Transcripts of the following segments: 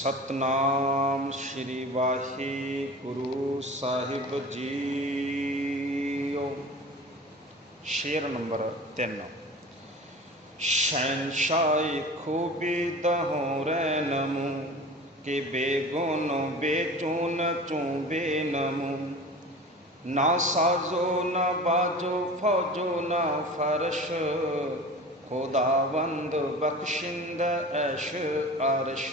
सतनाम श्री वाहिगुरु साहिब जी। शेर नंबर 3। शहनशाह खूबी दहों रैनमू के बेगोनो बेचून चूं बेनमू ना साजो ना बाजो फौजो ना फर्श खुदावंद बख्शिंद ऐश आरश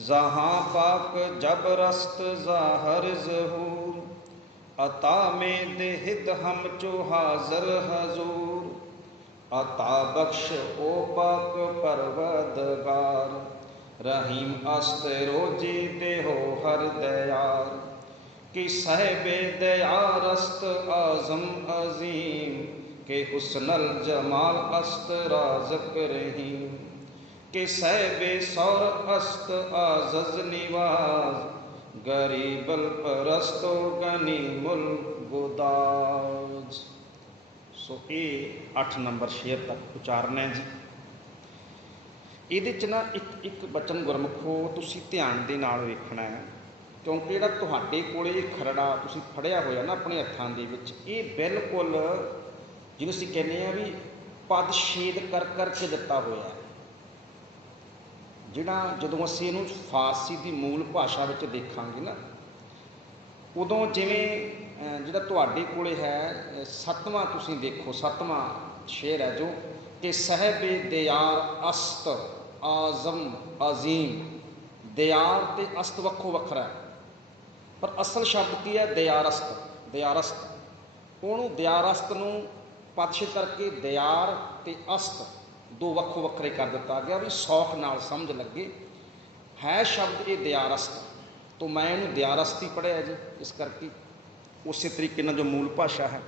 जहाँ पाक जबरस्त ज़ाहर ज़हूर अता में देहिद हम जो हाजर हजूर अता बख्श ओ पाक परवदगार रहीम अस्त रोजी देहो हर दयार कि साहिबे दयारस्त आज़म अज़ीम के हुस्नल जमाल अस्त राज़क रहीम के साहिबे सौर अस्त आज़ज़ निवाज गरीबल परस्तो गनीमुल गुदाज। सो ये 8 नंबर शेर तक उचारण है जी। ਇਹਦੇ 'ਚ ना एक बचन गुरमुखो तुसीं ध्यान दे नाल वेखना है, क्योंकि ਜਿਹੜਾ ਤੁਹਾਡੇ ਕੋਲੇ ਖਰੜਾ ਤੁਸੀਂ ਫੜਿਆ ਹੋਇਆ ਨਾ ਆਪਣੇ ਹੱਥਾਂ ਦੇ ਵਿੱਚ, ਇਹ ਬਿਲਕੁਲ ਜਿਹਨੂੰ ਅਸੀਂ ਕਹਿੰਦੇ ਆ ਵੀ ਪਦ ਛੇਦ ਕਰ ਕਰਕੇ ਦਿੱਤਾ ਹੋਇਆ ਹੈ। ਜਿਹੜਾ ਜਦੋਂ ਅਸੀਂ ਇਹਨੂੰ ਫਾਰਸੀ ਦੀ ਮੂਲ ਭਾਸ਼ਾ ਵਿੱਚ ਦੇਖਾਂਗੇ ਨਾ, ਉਦੋਂ ਜਿਵੇਂ ਜਿਹੜਾ ਤੁਹਾਡੇ ਕੋਲੇ ਹੈ 7ਵਾਂ ਤੁਸੀਂ ਦੇਖੋ, 7ਵਾਂ ਸ਼ੇਰ ਹੈ ਜੋ ਕਿ ਸਾਹਿਬੇ ਦਿਆਰ ਅਸਤ ਆਜ਼ਮ ਅਜ਼ੀਮ। ਦਿਆਰ ਤੇ ਅਸਤ ਵੱਖੋ ਵੱਖਰਾ ਹੈ, ਪਰ ਅਸਲ ਸ਼ਬਦ ਕੀ ਹੈ? ਦਿਆਰਸਤ। ਦਿਆਰਸਤ, ਉਹਨੂੰ ਦਿਆਰਸਤ ਨੂੰ ਪਦਛੇਦ ਕਰਕੇ ਦਿਆਰ ਤੇ ਅਸਤ ਦੋ ਵੱਖੋ ਵੱਖਰੇ ਕਰ ਦਿੱਤਾ ਗਿਆ ਵੀ ਸੌਖ ਨਾਲ ਸਮਝ ਲੱਗੇ। ਹੈ ਸ਼ਬਦ ਇਹ ਦਿਆਰਸਤ, ਤੋਂ ਮੈਂ ਇਹਨੂੰ ਦਿਆਰਸਤ ਹੀ ਪੜ੍ਹਿਆ ਜੀ, ਇਸ ਕਰਕੇ ਉਸੇ ਤਰੀਕੇ ਨਾਲ ਜੋ ਮੂਲ ਭਾਸ਼ਾ ਹੈ।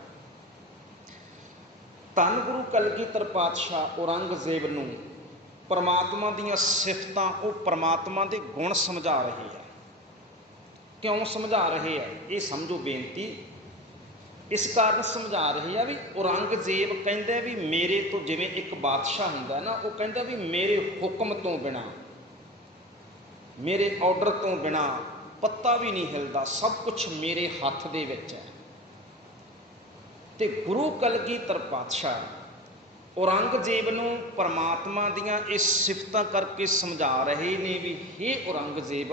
ਧੰਨ ਗੁਰੂ ਕਲਗੀਧਰ ਪਾਤਸ਼ਾਹ ਔਰੰਗਜ਼ੇਬ ਨੂੰ ਪਰਮਾਤਮਾ ਦੀਆਂ ਸਿਫਤਾਂ, ਉਹ ਪਰਮਾਤਮਾ ਦੇ ਗੁਣ ਸਮਝਾ ਰਹੇ ਹੈ। ਕਿਉਂ ਸਮਝਾ ਰਹੇ ਹੈ? ਇਹ ਸਮਝੋ ਬੇਨਤੀ। ਇਸ ਕਾਰਨ ਸਮਝਾ ਰਹੇ ਆ ਵੀ ਔਰੰਗਜ਼ੇਬ ਕਹਿੰਦਾ ਵੀ ਮੇਰੇ ਤੋਂ, ਜਿਵੇਂ ਇੱਕ ਬਾਦਸ਼ਾਹ ਹੁੰਦਾ ਨਾ, ਉਹ ਕਹਿੰਦਾ ਵੀ ਮੇਰੇ ਹੁਕਮ ਤੋਂ ਬਿਨਾਂ, ਮੇਰੇ ਆਰਡਰ ਤੋਂ ਬਿਨਾਂ ਪੱਤਾ ਵੀ ਨਹੀਂ ਹਿਲਦਾ, ਸਭ ਕੁਛ ਮੇਰੇ ਹੱਥ ਦੇ ਵਿੱਚ ਹੈ। ਤੇ ਗੁਰੂ ਕਲਗੀਧਰ ਪਾਤਸ਼ਾਹ ਔਰੰਗਜ਼ੇਬ ਨੂੰ ਪਰਮਾਤਮਾ ਦੀਆਂ ਇਹ ਸਿਫਤਾਂ ਕਰਕੇ ਸਮਝਾ ਰਹੇ ਨੇ ਵੀ ਹੇ ਔਰੰਗਜ਼ੇਬ,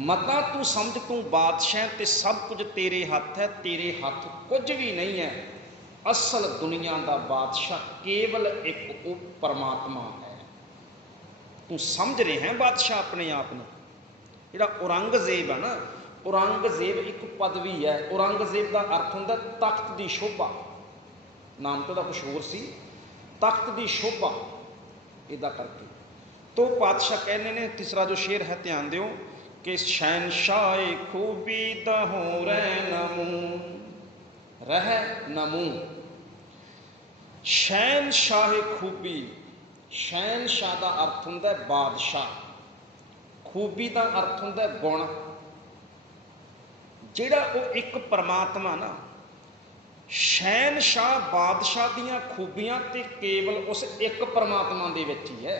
ਮਤਾ ਤੂੰ ਸਮਝ, ਤੂੰ ਬਾਦਸ਼ਾਹ ਤੇ ਸਭ ਕੁਝ ਤੇਰੇ ਹੱਥ ਹੈ, ਤੇਰੇ ਹੱਥ ਕੁਝ ਵੀ ਨਹੀਂ ਹੈ। ਅਸਲ ਦੁਨੀਆ ਦਾ ਬਾਦਸ਼ਾਹ ਕੇਵਲ ਇੱਕ ਉਹ ਪਰਮਾਤਮਾ ਹੈ। ਤੂੰ ਸਮਝ ਰਿਹਾ ਬਾਦਸ਼ਾਹ ਆਪਣੇ ਆਪ ਨੂੰ। ਜਿਹੜਾ ਔਰੰਗਜ਼ੇਬ ਹੈ ਨਾ, ਔਰੰਗਜ਼ੇਬ ਇੱਕ ਪਦਵੀ ਹੈ। ਔਰੰਗਜ਼ੇਬ ਦਾ ਅਰਥ ਹੁੰਦਾ ਤਖਤ ਦੀ ਸ਼ੋਭਾ। ਨਾਮ ਤੋਂ ਦਾ ਕੁਛ ਹੋਰ ਸੀ, ਤਖਤ ਦੀ ਸ਼ੋਭਾ, ਇਹਦਾ ਕਰਕੇ। ਤੋ ਪਾਤਸ਼ਾਹ ਕਹਿੰਦੇ ਨੇ, ਤੀਸਰਾ ਜੋ ਸ਼ੇਰ ਹੈ ਧਿਆਨ ਦਿਓ कि शहनशाह खूबी दहों रहनमू। शहनशाह खूबी, शहनशाह का अर्थ होंदा बादशाह, खूबी का अर्थ होंदा गुण। जिहड़ा वो एक परमात्मा ना, शहनशाह बादशाह दियां खूबियां ते केवल उस एक परमात्मा दे विच ही है।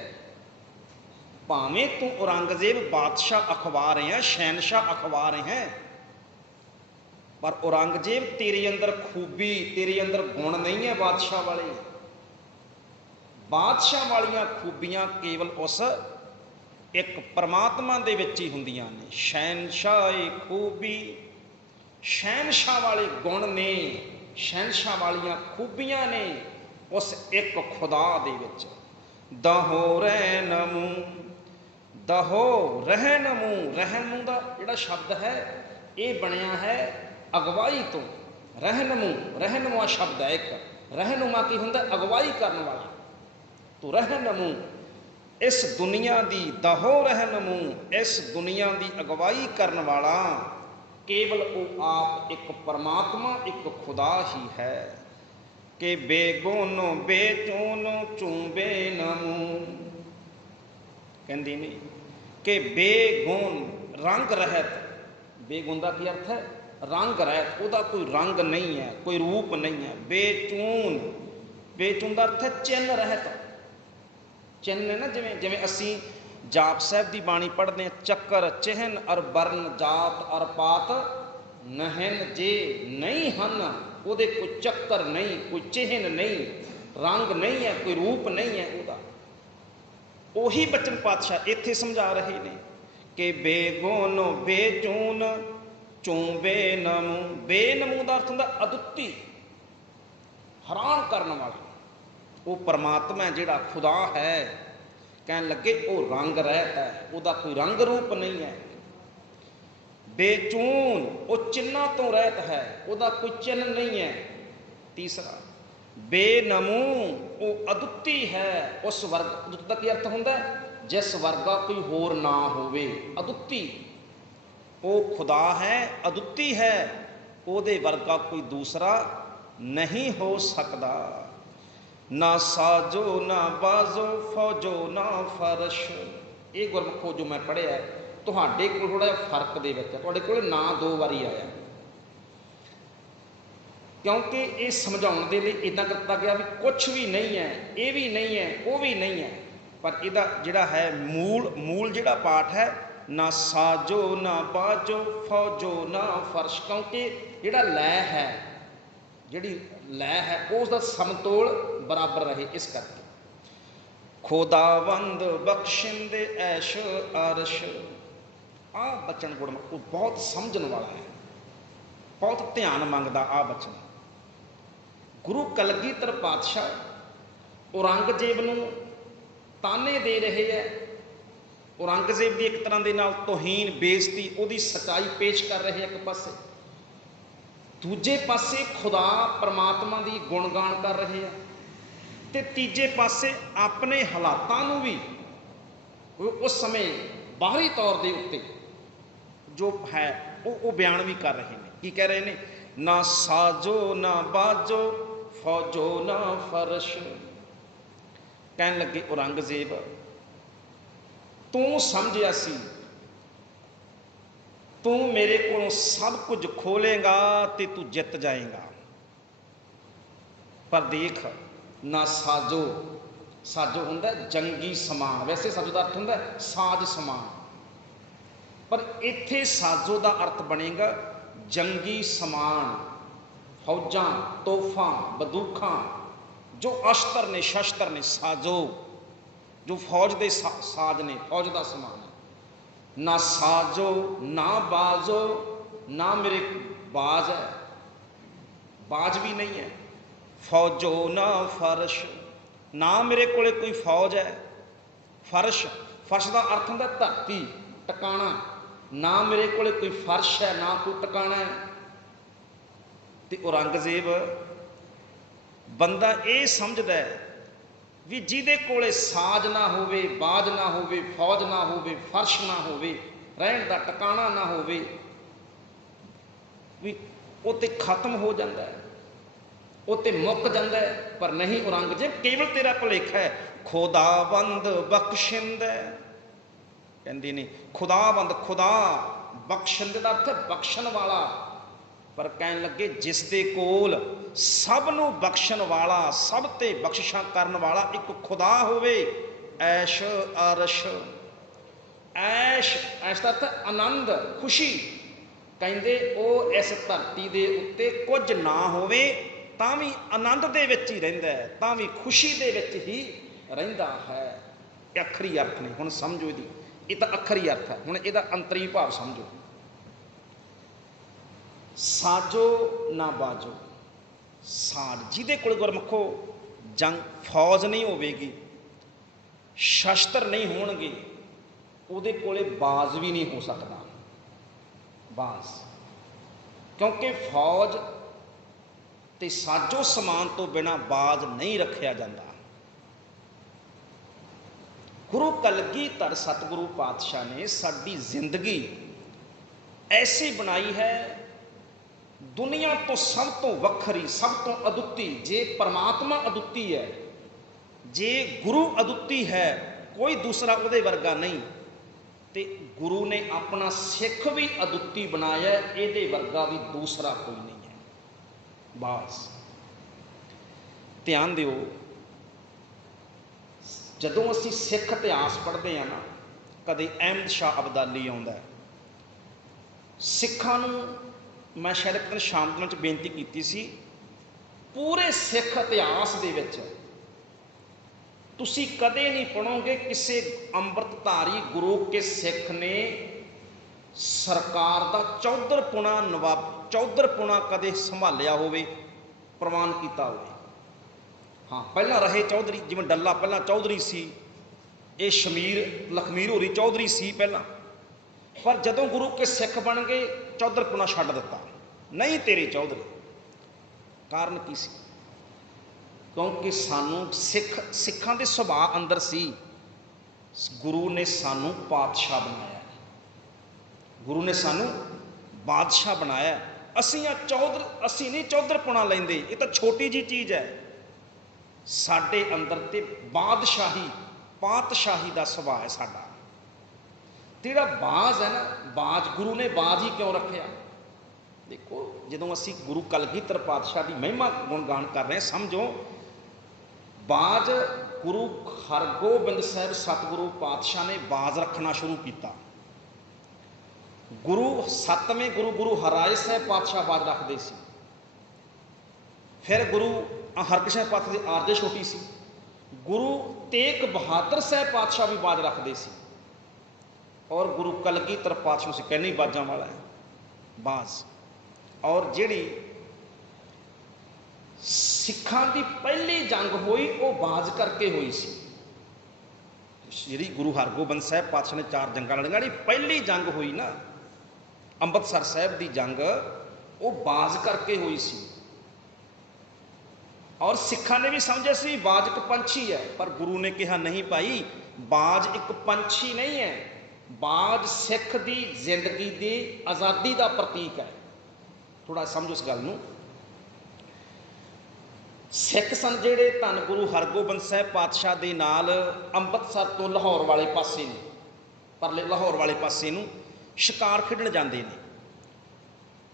भावें तू औरंगजेब बादशाह अखवा रहे हैं, शहनशाह अखवा रहे हैं, पर औरंगजेब तेरे अंदर खूबी, तेरे अंदर गुण नहीं है बादशाह वाले। बादशाह वालियां खूबियां केवल उस एक परमात्मा दे विच ही हुंदियां ने। शहनशाह खूबी, शहनशाह वाले गुण ने, शहनशाह वालियां खूबियां ने उस एक खुदा दे विच। दहो रहनमू, दहो रहनमू, रहनमू का जिहड़ा शब्द है ये बनया है अगवाई तो। रहनमू, रहनुमा शब्द है एक। रहनुमा की हुंदा अगवाई करने वाला। तो रहनमू इस दुनिया दी, दहो रहनमू इस दुनिया दी अगवाई करने वाला केवल वो आप एक परमात्मा, एक खुदा ही है। कि बेगोनो बेचूनो चूबे नमू, कहती नहीं कि बेगुण रंग रहत। बेगुण का की अर्थ है? रंग रहत, वह कोई रंग नहीं है, कोई रूप नहीं है। बेचून, बेचून का अर्थ है चिन्ह रहत। चिन्ह ने ना, जिमें जिमें असी जाप साहब की बाणी पढ़ते हैं, चक्कर चिन्ह अर वर्ण जात अर पात नहन जे नहीं हन, ਉਹਦੇ कोई चक्कर नहीं, कोई चिन्ह नहीं, रंग नहीं है, कोई रूप नहीं है ਉਹਦਾ। ਉਹੀ बचन पातशाह इत्थे समझा रहे ने कि बेगुन बेचून चूं बेनमू। बेनमू का अर्थ होंदा अदुੱਤੀ, हैरान करने वाला। वो परमात्मा जिहड़ा खुदा है, कहन लगे वो रंग रहता है, उसका कोई रंग रूप नहीं है। बेचून वो चिन्ह तो रहता है, उसका कोई चिन्ह नहीं है। तीसरा बेनमू वो अदुੱਤੀ है, उस वर्ग, अदुੱਤ का की अर्थ होंदा जिस वर्गा कोई होर ना होवे। अदुੱਤੀ वो खुदा है, अदुੱਤੀ है, ਉਹਦੇ वर्गा कोई दूसरा नहीं हो सकता। ना साजो ना बाजो फौजो ना फरश। ये गुरमुखो जो मैं पढ़िया तुहाडे कोल थोड़ा जिहा फर्क दे विच, तुहाडे कोल ना दो वारी आया, क्योंकि ये समझाउण दे लई इदां करता गया भी कुछ भी नहीं है, ये भी नहीं है, वो भी नहीं है। पर इहदा जिहड़ा है मूल जिहड़ा पाठ है, ना साजो ना बाजो फौजो ना फर्श, क्योंकि जिहड़ा लय है, जिहड़ी लय है उसका समतोल बराबर रहे। इस करके खुदावंद बख्शिंदे ऐश अरश। आ बचन गुरमुखो बहुत समझण वाला है, बहुत ध्यान मंगदा। आ बचन गुरु कलगीधर पातशाह औरंगजेब नूं ताने दे रहे है। औरंगजेब की एक तरह के नाल तोहीन बेइज्जती, उसकी सच्चाई पेश कर रहे हैं एक पासे, दूजे पासे खुदा परमात्मा की गुणगान कर रहे हैं, तो तीजे पासे अपने हालातों नूं भी उस समय बाहरी तौर के उत्ते जो है वो बयान भी कर रहे हैं। की कह रहे हैं? ना साजो ना बाजो फौजो ना फरश। कहन लगे औरंगजेब तू समझिया सी, तू मेरे को सब कुछ खोलेगा तो तू जित जाएगा, पर देख ना साजो, साजो होंदा जंगी समान, वैसे साजो का अर्थ होंदा साज समान, पर इत्थे साजो का अर्थ बनेगा जंगी समान, फौजां तोहफा बंदूखां, जो अस्त्र ने शस्त्र ने, साजो जो फौज के साज ने, फौज का समान है। ना साजो ना बाजो, ना मेरे बाज है, बाज भी नहीं है, फौजो ना फर्श, ना मेरे को कोई फौज है। फर्श, फर्श का अर्थ होंदा धरती टकाना, ना मेरे को कोई फर्श है ना कोई टकाना है। तो औरंगजेब बंदा ये समझदा है भी जिहदे कोले साज ना होवे, बाज ना होवे, फौज ना होवे, फर्श ना होवे, रहन दा टकाना ना होवे, भी वो ते खत्म हो जाता है, वो ते मुक जाता है। पर नहीं औरंगजेब, केवल तेरा भुलेखा है, खुदावंद बख्शिंद है। कहती नहीं खुदावंद, खुदा बख्शिंद का अर्थ बख्शण वाला, पर कहन लगे जिस दे कोल सब नूं बख्शण वाला, सब ते बख्शिशां करन वाला एक खुदा होवे। ऐश अरश, ऐश, ऐश का अर्थ आनंद खुशी। कहंदे ओ इस धरती दे उत्ते कुछ ना होवे तां भी आनंद दे विच ही रहिंदा है, तां भी खुशी दे विच ही रहिंदा है। अखरी अर्थ ने, हुण समझो इहदी, ये तो अखरी अर्थ है, हुण इहदा अंतरी भाव समझो। साजो ना बाजो, साज जिहदे कोल गुरमुखो जंग फौज नहीं होवेगी, शस्त्र नहीं होणगे, उहदे कोले बाज भी नहीं हो सकता। बाज, क्योंकि फौज ते साजो समान तो बिना बाज नहीं रखा जाता। गुरु कलगीधर सतगुरु पातशाह ने साडी जिंदगी ऐसी बनाई है, दुनिया तो सब तो वखरी, सब तो अदुੱਤੀ। जे परमात्मा अदुੱਤੀ है, जे गुरु अदुੱਤੀ है, कोई दूसरा उहदे वर्गा नहीं, तो गुरु ने अपना सिख भी अदुੱਤੀ बनाया, ये वर्गा भी दूसरा कोई नहीं है। बस ध्यान दिओ, ਜਦੋਂ ਅਸੀਂ ਸਿੱਖ ਇਤਿਹਾਸ ਪੜ੍ਹਦੇ ਹਾਂ ਨਾ, ਕਦੇ ਅਹਿਮਦ ਸ਼ਾਹ ਅਬਦਾਲੀ ਆਉਂਦਾ, ਸਿੱਖਾਂ ਨੂੰ ਮੈਂ ਸ਼ਾਇਦ ਇੱਕ ਦਿਨ ਸ਼ਾਮ ਦਿਨਾਂ 'ਚ ਬੇਨਤੀ ਕੀਤੀ ਸੀ, ਪੂਰੇ ਸਿੱਖ ਇਤਿਹਾਸ ਦੇ ਵਿੱਚ ਤੁਸੀਂ ਕਦੇ ਨਹੀਂ ਪੜ੍ਹੋਗੇ ਕਿਸੇ ਅੰਮ੍ਰਿਤਧਾਰੀ ਗੁਰੂ ਕੇ ਸਿੱਖ ਨੇ ਸਰਕਾਰ ਦਾ ਚੌਧਰਪੁਣਾ ਕਦੇ ਸੰਭਾਲਿਆ ਹੋਵੇ, ਪ੍ਰਵਾਨ ਕੀਤਾ ਹੋਵੇ। ਹਾਂ, ਪਹਿਲਾਂ ਰਹੇ ਚੌਧਰੀ, ਜਿਵੇਂ ਡੱਲਾ ਪਹਿਲਾਂ ਚੌਧਰੀ ਸੀ, ਇਹ ਸ਼ਮੀਰ ਲਖਮੀਰ ਹੋਰੀ ਚੌਧਰੀ ਸੀ ਪਹਿਲਾਂ, ਪਰ ਜਦੋਂ ਗੁਰੂ ਕੇ ਸਿੱਖ ਬਣ ਗਏ ਚੌਧਰਪੁਣਾ ਛੱਡ ਦਿੱਤਾ, ਨਹੀਂ ਤੇਰੇ ਚੌਧਰੀ। ਕਾਰਨ ਕੀ ਸੀ? ਕਿਉਂਕਿ ਸਾਨੂੰ ਸਿੱਖਾਂ ਦੇ ਸੁਭਾਅ ਅੰਦਰ ਸੀ, ਗੁਰੂ ਨੇ ਸਾਨੂੰ ਪਾਤਸ਼ਾਹ ਬਣਾਇਆ, ਗੁਰੂ ਨੇ ਸਾਨੂੰ ਬਾਦਸ਼ਾਹ ਬਣਾਇਆ। ਅਸੀਂ ਨਹੀਂ ਚੌਧਰਪੁਣਾ ਲੈਂਦੇ, ਇਹ ਤਾਂ ਛੋਟੀ ਜਿਹੀ ਚੀਜ਼ ਹੈ। ਸਾਡੇ ਅੰਦਰ ਤੇ ਬਾਦਸ਼ਾਹੀ ਪਾਤਸ਼ਾਹੀ ਦਾ ਸੁਭਾਅ ਹੈ ਸਾਡਾ। ਤੇ ਜਿਹੜਾ ਬਾਜ਼ ਹੈ ਨਾ, ਬਾਜ਼ ਗੁਰੂ ਨੇ ਬਾਜ਼ ਹੀ ਕਿਉਂ ਰੱਖਿਆ? ਦੇਖੋ, ਜਦੋਂ ਅਸੀਂ ਗੁਰੂ ਕਲਗੀਧਰ ਪਾਤਸ਼ਾਹ ਦੀ ਮਹਿਮਾ ਗੁਣਗਾਨ ਕਰ ਰਹੇ ਹਾਂ, ਸਮਝੋ ਬਾਜ਼ ਗੁਰੂ ਹਰਗੋਬਿੰਦ ਸਾਹਿਬ ਸਤਿਗੁਰੂ ਪਾਤਸ਼ਾਹ ਨੇ ਬਾਜ਼ ਰੱਖਣਾ ਸ਼ੁਰੂ ਕੀਤਾ। ਸੱਤਵੇਂ ਗੁਰੂ ਹਰਿਰਾਏ ਸਾਹਿਬ ਪਾਤਸ਼ਾਹ ਬਾਜ਼ ਰੱਖਦੇ ਸੀ। ਫਿਰ ਗੁਰੂ ਹਰਕ੍ਰਿਸ਼ਨ ਪਾਤਸ਼ਾਹ ਦੀ ਆਰਜੇ ਛੋਟੀ ਸੀ, ਗੁਰੂ ਤੇਗ ਬਹਾਦਰ ਸਾਹਿਬ ਪਾਤਸ਼ਾਹ ਵੀ ਬਾਜ਼ ਰੱਖਦੇ ਸੀ, ਔਰ ਗੁਰੂ ਕਲਗੀਧਰ ਪਾਤਸ਼ਾਹ ਨੂੰ ਸੀ ਕਹਿੰਦੇ ਬਾਜ਼ਾਂ ਵਾਲਾ ਹੈ ਬਾਜ਼। ਔਰ ਜਿਹੜੀ ਸਿੱਖਾਂ ਦੀ ਪਹਿਲੀ ਜੰਗ ਹੋਈ ਉਹ ਬਾਜ਼ ਕਰਕੇ ਹੋਈ ਸੀ। ਜਿਹੜੀ ਗੁਰੂ ਹਰਗੋਬਿੰਦ ਸਾਹਿਬ ਪਾਤਸ਼ਾਹ ਨੇ 4 ਜੰਗਾਂ ਲੜੀਆਂ, ਜਿਹੜੀ ਪਹਿਲੀ ਜੰਗ ਹੋਈ ਨਾ ਅੰਮ੍ਰਿਤਸਰ ਸਾਹਿਬ ਦੀ ਜੰਗ, ਉਹ ਬਾਜ਼ ਕਰਕੇ ਹੋਈ ਸੀ। ਔਰ ਸਿੱਖਾਂ ਨੇ ਵੀ ਸਮਝਿਆ ਸੀ ਬਾਜ਼ ਇੱਕ ਪੰਛੀ ਹੈ, ਪਰ ਗੁਰੂ ਨੇ ਕਿਹਾ ਨਹੀਂ ਭਾਈ, ਬਾਜ਼ ਇੱਕ ਪੰਛੀ ਨਹੀਂ ਹੈ, ਬਾਜ਼ ਸਿੱਖ ਦੀ ਜ਼ਿੰਦਗੀ ਦੀ ਆਜ਼ਾਦੀ ਦਾ ਪ੍ਰਤੀਕ ਹੈ। ਥੋੜਾ ਸਮਝੋ ਇਸ ਗੱਲ ਨੂੰ। ਸਿੱਖ ਸਨ ਜਿਹੜੇ ਧੰਨ ਗੁਰੂ ਹਰਗੋਬਿੰਦ ਸਾਹਿਬ ਪਾਤਸ਼ਾਹ ਦੇ ਨਾਲ ਅੰਮ੍ਰਿਤਸਰ ਤੋਂ ਲਾਹੌਰ ਵਾਲੇ ਪਾਸੇ ਨੂੰ, ਪਰਲੇ ਲਾਹੌਰ ਵਾਲੇ ਪਾਸੇ ਨੂੰ ਸ਼ਿਕਾਰ ਖੇਡਣ ਜਾਂਦੇ ਨੇ।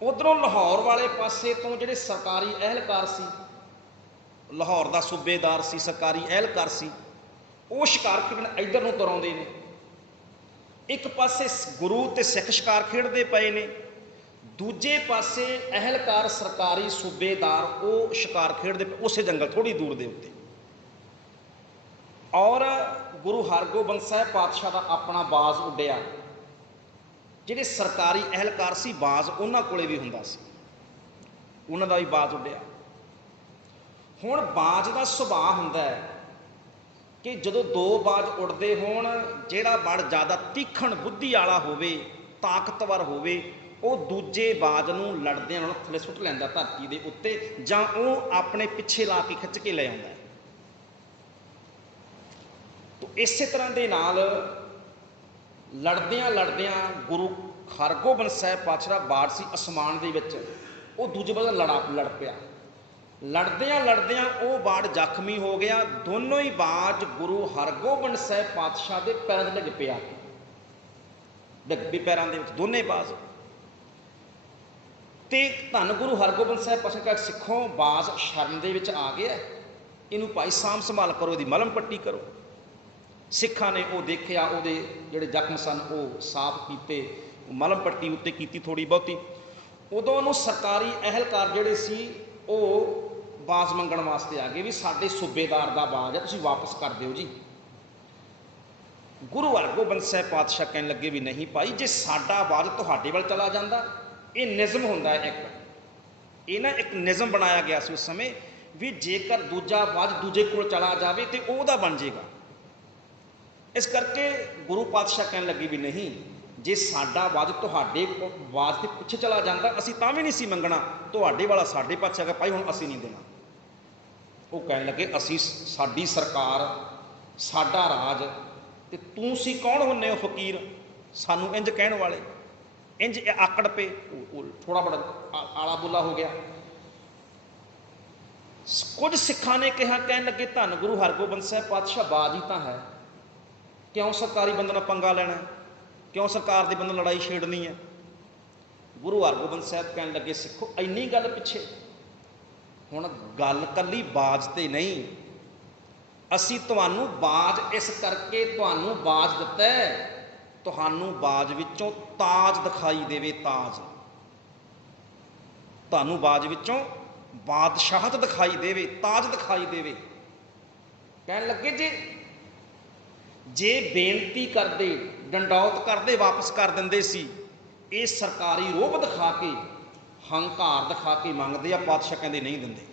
ਉਧਰੋਂ ਲਾਹੌਰ ਵਾਲੇ ਪਾਸੇ ਤੋਂ ਜਿਹੜੇ ਸਰਕਾਰੀ ਅਹਿਲਕਾਰ ਸੀ, ਲਾਹੌਰ ਦਾ ਸੂਬੇਦਾਰ ਸੀ, ਸਰਕਾਰੀ ਅਹਿਲਕਾਰ ਸੀ, ਉਹ ਸ਼ਿਕਾਰ ਖੇਡਣ ਇੱਧਰ ਨੂੰ ਤੁਰ ਆਉਂਦੇ ਨੇ। ਇੱਕ ਪਾਸੇ ਗੁਰੂ ਤੇ ਸਿੱਖ ਸ਼ਿਕਾਰ ਖੇਡਦੇ ਪਏ ਨੇ, ਦੂਜੇ ਪਾਸੇ ਅਹਿਲਕਾਰ ਸਰਕਾਰੀ ਸੂਬੇਦਾਰ ਉਹ ਸ਼ਿਕਾਰ ਖੇਡਦੇ ਪਏ ਉਸੇ ਜੰਗਲ ਥੋੜੀ ਦੂਰ ਦੇ ਉੱਤੇ। ਔਰ ਗੁਰੂ ਹਰਗੋਬਿੰਦ ਸਾਹਿਬ ਪਾਤਸ਼ਾਹ ਦਾ ਆਪਣਾ ਬਾਜ਼ ਉੱਡਿਆ। ਜਿਹੜੇ ਸਰਕਾਰੀ ਅਹਿਲਕਾਰ ਸੀ, ਬਾਜ਼ ਉਹਨਾਂ ਕੋਲੇ ਵੀ ਹੁੰਦਾ ਸੀ, ਉਹਨਾਂ ਦਾ ਵੀ ਬਾਜ਼ ਉੱਡਿਆ। ਹੁਣ ਬਾਜ਼ ਦਾ ਸੁਭਾਅ ਹੁੰਦਾ ਹੈ ਕਿ ਜਦੋਂ 2 ਬਾਜ਼ ਉੱਡਦੇ ਹੋਣ, ਜਿਹੜਾ ਬੜ ਜ਼ਿਆਦਾ ਤੀਖਣ ਬੁੱਧੀ ਵਾਲਾ ਹੋਵੇ, ਤਾਕਤਵਰ ਹੋਵੇ, ਉਹ ਦੂਜੇ ਬਾਜ਼ ਨੂੰ ਲੜਦਿਆਂ ਨਾਲ ਥੱਲੇ ਸੁੱਟ ਲੈਂਦਾ ਧਰਤੀ ਦੇ ਉੱਤੇ, ਜਾਂ ਉਹ ਆਪਣੇ ਪਿੱਛੇ ਲਾ ਕੇ ਖਿੱਚ ਕੇ ਲੈ ਆਉਂਦਾ। ਤਾਂ ਇਸੇ ਤਰ੍ਹਾਂ ਦੇ ਨਾਲ ਲੜਦਿਆਂ ਗੁਰੂ ਹਰਗੋਬਿੰਦ ਸਾਹਿਬ ਪਾਤਸ਼ਾਹ ਦਾ ਬਾਜ਼ ਸੀ ਅਸਮਾਨ ਦੇ ਵਿੱਚ, ਉਹ ਦੂਜੇ ਪਾਸੇ ਲੜ ਪਿਆ। ਲੜਦਿਆਂ ਉਹ ਬਾੜ ਜ਼ਖਮੀ ਹੋ ਗਿਆ। ਦੋਨੋਂ ਹੀ ਬਾਜ਼ ਗੁਰੂ ਹਰਗੋਬਿੰਦ ਸਾਹਿਬ ਪਾਤਸ਼ਾਹ ਦੇ ਪੈਰਾਂ 'ਤੇ ਡਿੱਗ ਪਿਆ, ਡਿੱਗ ਪਏ ਪੈਰਾਂ ਦੇ ਵਿੱਚ ਦੋਨੇ ਬਾਜ਼। ਤੇ ਧੰਨ ਗੁਰੂ ਹਰਗੋਬਿੰਦ ਸਾਹਿਬ ਪਾਤਸ਼ਾਹ ਕਹਿੰਦੇ ਸਿੱਖੋ, ਬਾਜ਼ ਸ਼ਰਨ ਦੇ ਵਿੱਚ ਆ ਗਿਆ, ਇਹਨੂੰ ਭਾਈ ਸਾਂਭ ਸੰਭਾਲ ਕਰੋ, ਇਹਦੀ ਮਲਮ ਪੱਟੀ ਕਰੋ। ਸਿੱਖਾਂ ਨੇ ਉਹ ਦੇਖਿਆ, ਉਹਦੇ ਜਿਹੜੇ ਜ਼ਖਮ ਸਨ ਉਹ ਸਾਫ਼ ਕੀਤੇ, ਮਲਮ ਪੱਟੀ ਉੱਤੇ ਕੀਤੀ ਥੋੜ੍ਹੀ ਬਹੁਤੀ। ਉਦੋਂ ਉਹਨੂੰ ਸਰਕਾਰੀ ਅਹਿਲਕਾਰ ਜਿਹੜੇ ਸੀ ਉਹ ਬਾਜ਼ ਮੰਗਣ ਵਾਸਤੇ ਆ ਗਏ ਵੀ ਸਾਡੇ ਸੂਬੇਦਾਰ ਦਾ ਬਾਜ਼ ਹੈ, ਤੁਸੀਂ ਵਾਪਸ ਕਰ ਦਿਓ ਜੀ। ਗੁਰੂ ਹਰਗੋਬਿੰਦ ਸਾਹਿਬ ਪਾਤਸ਼ਾਹ ਕਹਿਣ ਲੱਗੇ ਵੀ ਨਹੀਂ ਭਾਈ, ਜੇ ਸਾਡਾ ਬਾਜ਼ ਤੁਹਾਡੇ ਵੱਲ ਚਲਾ ਜਾਂਦਾ, ਇਹ ਨਿਜ਼ਮ ਹੁੰਦਾ ਹੈ ਇਹ ਨਾ ਇੱਕ ਨਿਜ਼ਮ ਬਣਾਇਆ ਗਿਆ ਸੀ ਉਸ ਸਮੇਂ ਵੀ ਜੇਕਰ ਦੂਜਾ ਬਾਜ਼ ਦੂਜੇ ਕੋਲ ਚਲਾ ਜਾਵੇ ਤੇ ਉਹਦਾ ਬਣ ਜਾਏਗਾ। ਇਸ ਕਰਕੇ ਗੁਰੂ ਪਾਤਸ਼ਾਹ ਕਹਿਣ ਲੱਗੇ ਵੀ ਨਹੀਂ, ਜੇ ਸਾਡਾ ਬਾਜ਼ ਤੁਹਾਡੇ ਬਾਜ਼ ਦੇ ਪਿੱਛੇ ਚਲਾ ਜਾਂਦਾ ਅਸੀਂ ਤਾਂ ਵੀ ਨਹੀਂ ਸੀ ਮੰਗਣਾ, ਤੁਹਾਡੇ ਵਾਲਾ ਸਾਡੇ ਪਾਸੇ ਆ ਗਿਆ ਭਾਈ, ਹੁਣ ਅਸੀਂ ਨਹੀਂ ਦੇਣਾ। ਉਹ ਕਹਿਣ ਲੱਗੇ ਅਸੀਂ, ਸਾਡੀ ਸਰਕਾਰ, ਸਾਡਾ ਰਾਜ, ਤੇ ਤੁਸੀਂ ਕੌਣ ਹੁੰਦੇ ਹੋ ਫਕੀਰ ਸਾਨੂੰ ਇੰਜ ਕਹਿਣ ਵਾਲੇ? ਇੰਜ ਆਕੜ ਪਏ, ਥੋੜਾ ਬੜਾ ਆਲਾ ਬੁਲਾ ਹੋ ਗਿਆ। ਕੁਝ ਸਿੱਖਾਂ ਨੇ ਕਿਹਾ, ਕਹਿਣ ਲੱਗੇ ਧੰਨ ਗੁਰੂ ਹਰਗੋਬਿੰਦ ਸਾਹਿਬ ਪਾਤਸ਼ਾਹ ਬਾਜ਼ ਹੀ ਤਾਂ ਹੈ, ਕਿਉਂ ਸਰਕਾਰੀ ਬੰਦੇ ਨਾਲ ਪੰਗਾ ਲੈਣਾ, ਕਿਉਂ ਸਰਕਾਰ ਦੇ ਬੰਦੇ ਨਾਲ ਲੜਾਈ ਛੇੜਨੀ ਹੈ? ਗੁਰੂ ਹਰਗੋਬਿੰਦ ਸਾਹਿਬ ਕਹਿਣ ਲੱਗੇ ਸਿੱਖੋ, ਇੰਨੀ ਗੱਲ ਪਿੱਛੇ, ਹੁਣ ਗੱਲ ਕੱਲੀ ਬਾਜ਼ ਤੇ ਨਹੀਂ, ਅਸੀਂ ਤੁਹਾਨੂੰ ਬਾਜ ਇਸ ਕਰਕੇ ਤੁਹਾਨੂੰ ਬਾਜ ਦਿੱਤਾ ਹੈ, ਤੁਹਾਨੂੰ ਬਾਜ ਵਿੱਚੋਂ ਤਾਜ ਦਿਖਾਈ ਦੇਵੇ, ਤਾਜ ਤੁਹਾਨੂੰ ਬਾਜ ਵਿੱਚੋਂ ਬਾਦਸ਼ਾਹਤ ਦਿਖਾਈ ਦੇਵੇ, ਤਾਜ ਦਿਖਾਈ ਦੇਵੇ। ਕਹਿਣ ਲੱਗੇ ਜੇ ਬੇਨਤੀ ਕਰਦੇ, ਡੰਡੌਤ ਕਰਦੇ, ਵਾਪਸ ਕਰ ਦਿੰਦੇ ਸੀ। ਇਹ ਸਰਕਾਰੀ ਰੋਹਬ ਦਿਖਾ ਕੇ, ਹੰਕਾਰ ਦਿਖਾ ਕੇ ਮੰਗਦੇ ਆ, ਪਾਤਸ਼ਾਹ ਕਹਿੰਦੇ ਨਹੀਂ ਦਿੰਦੇ।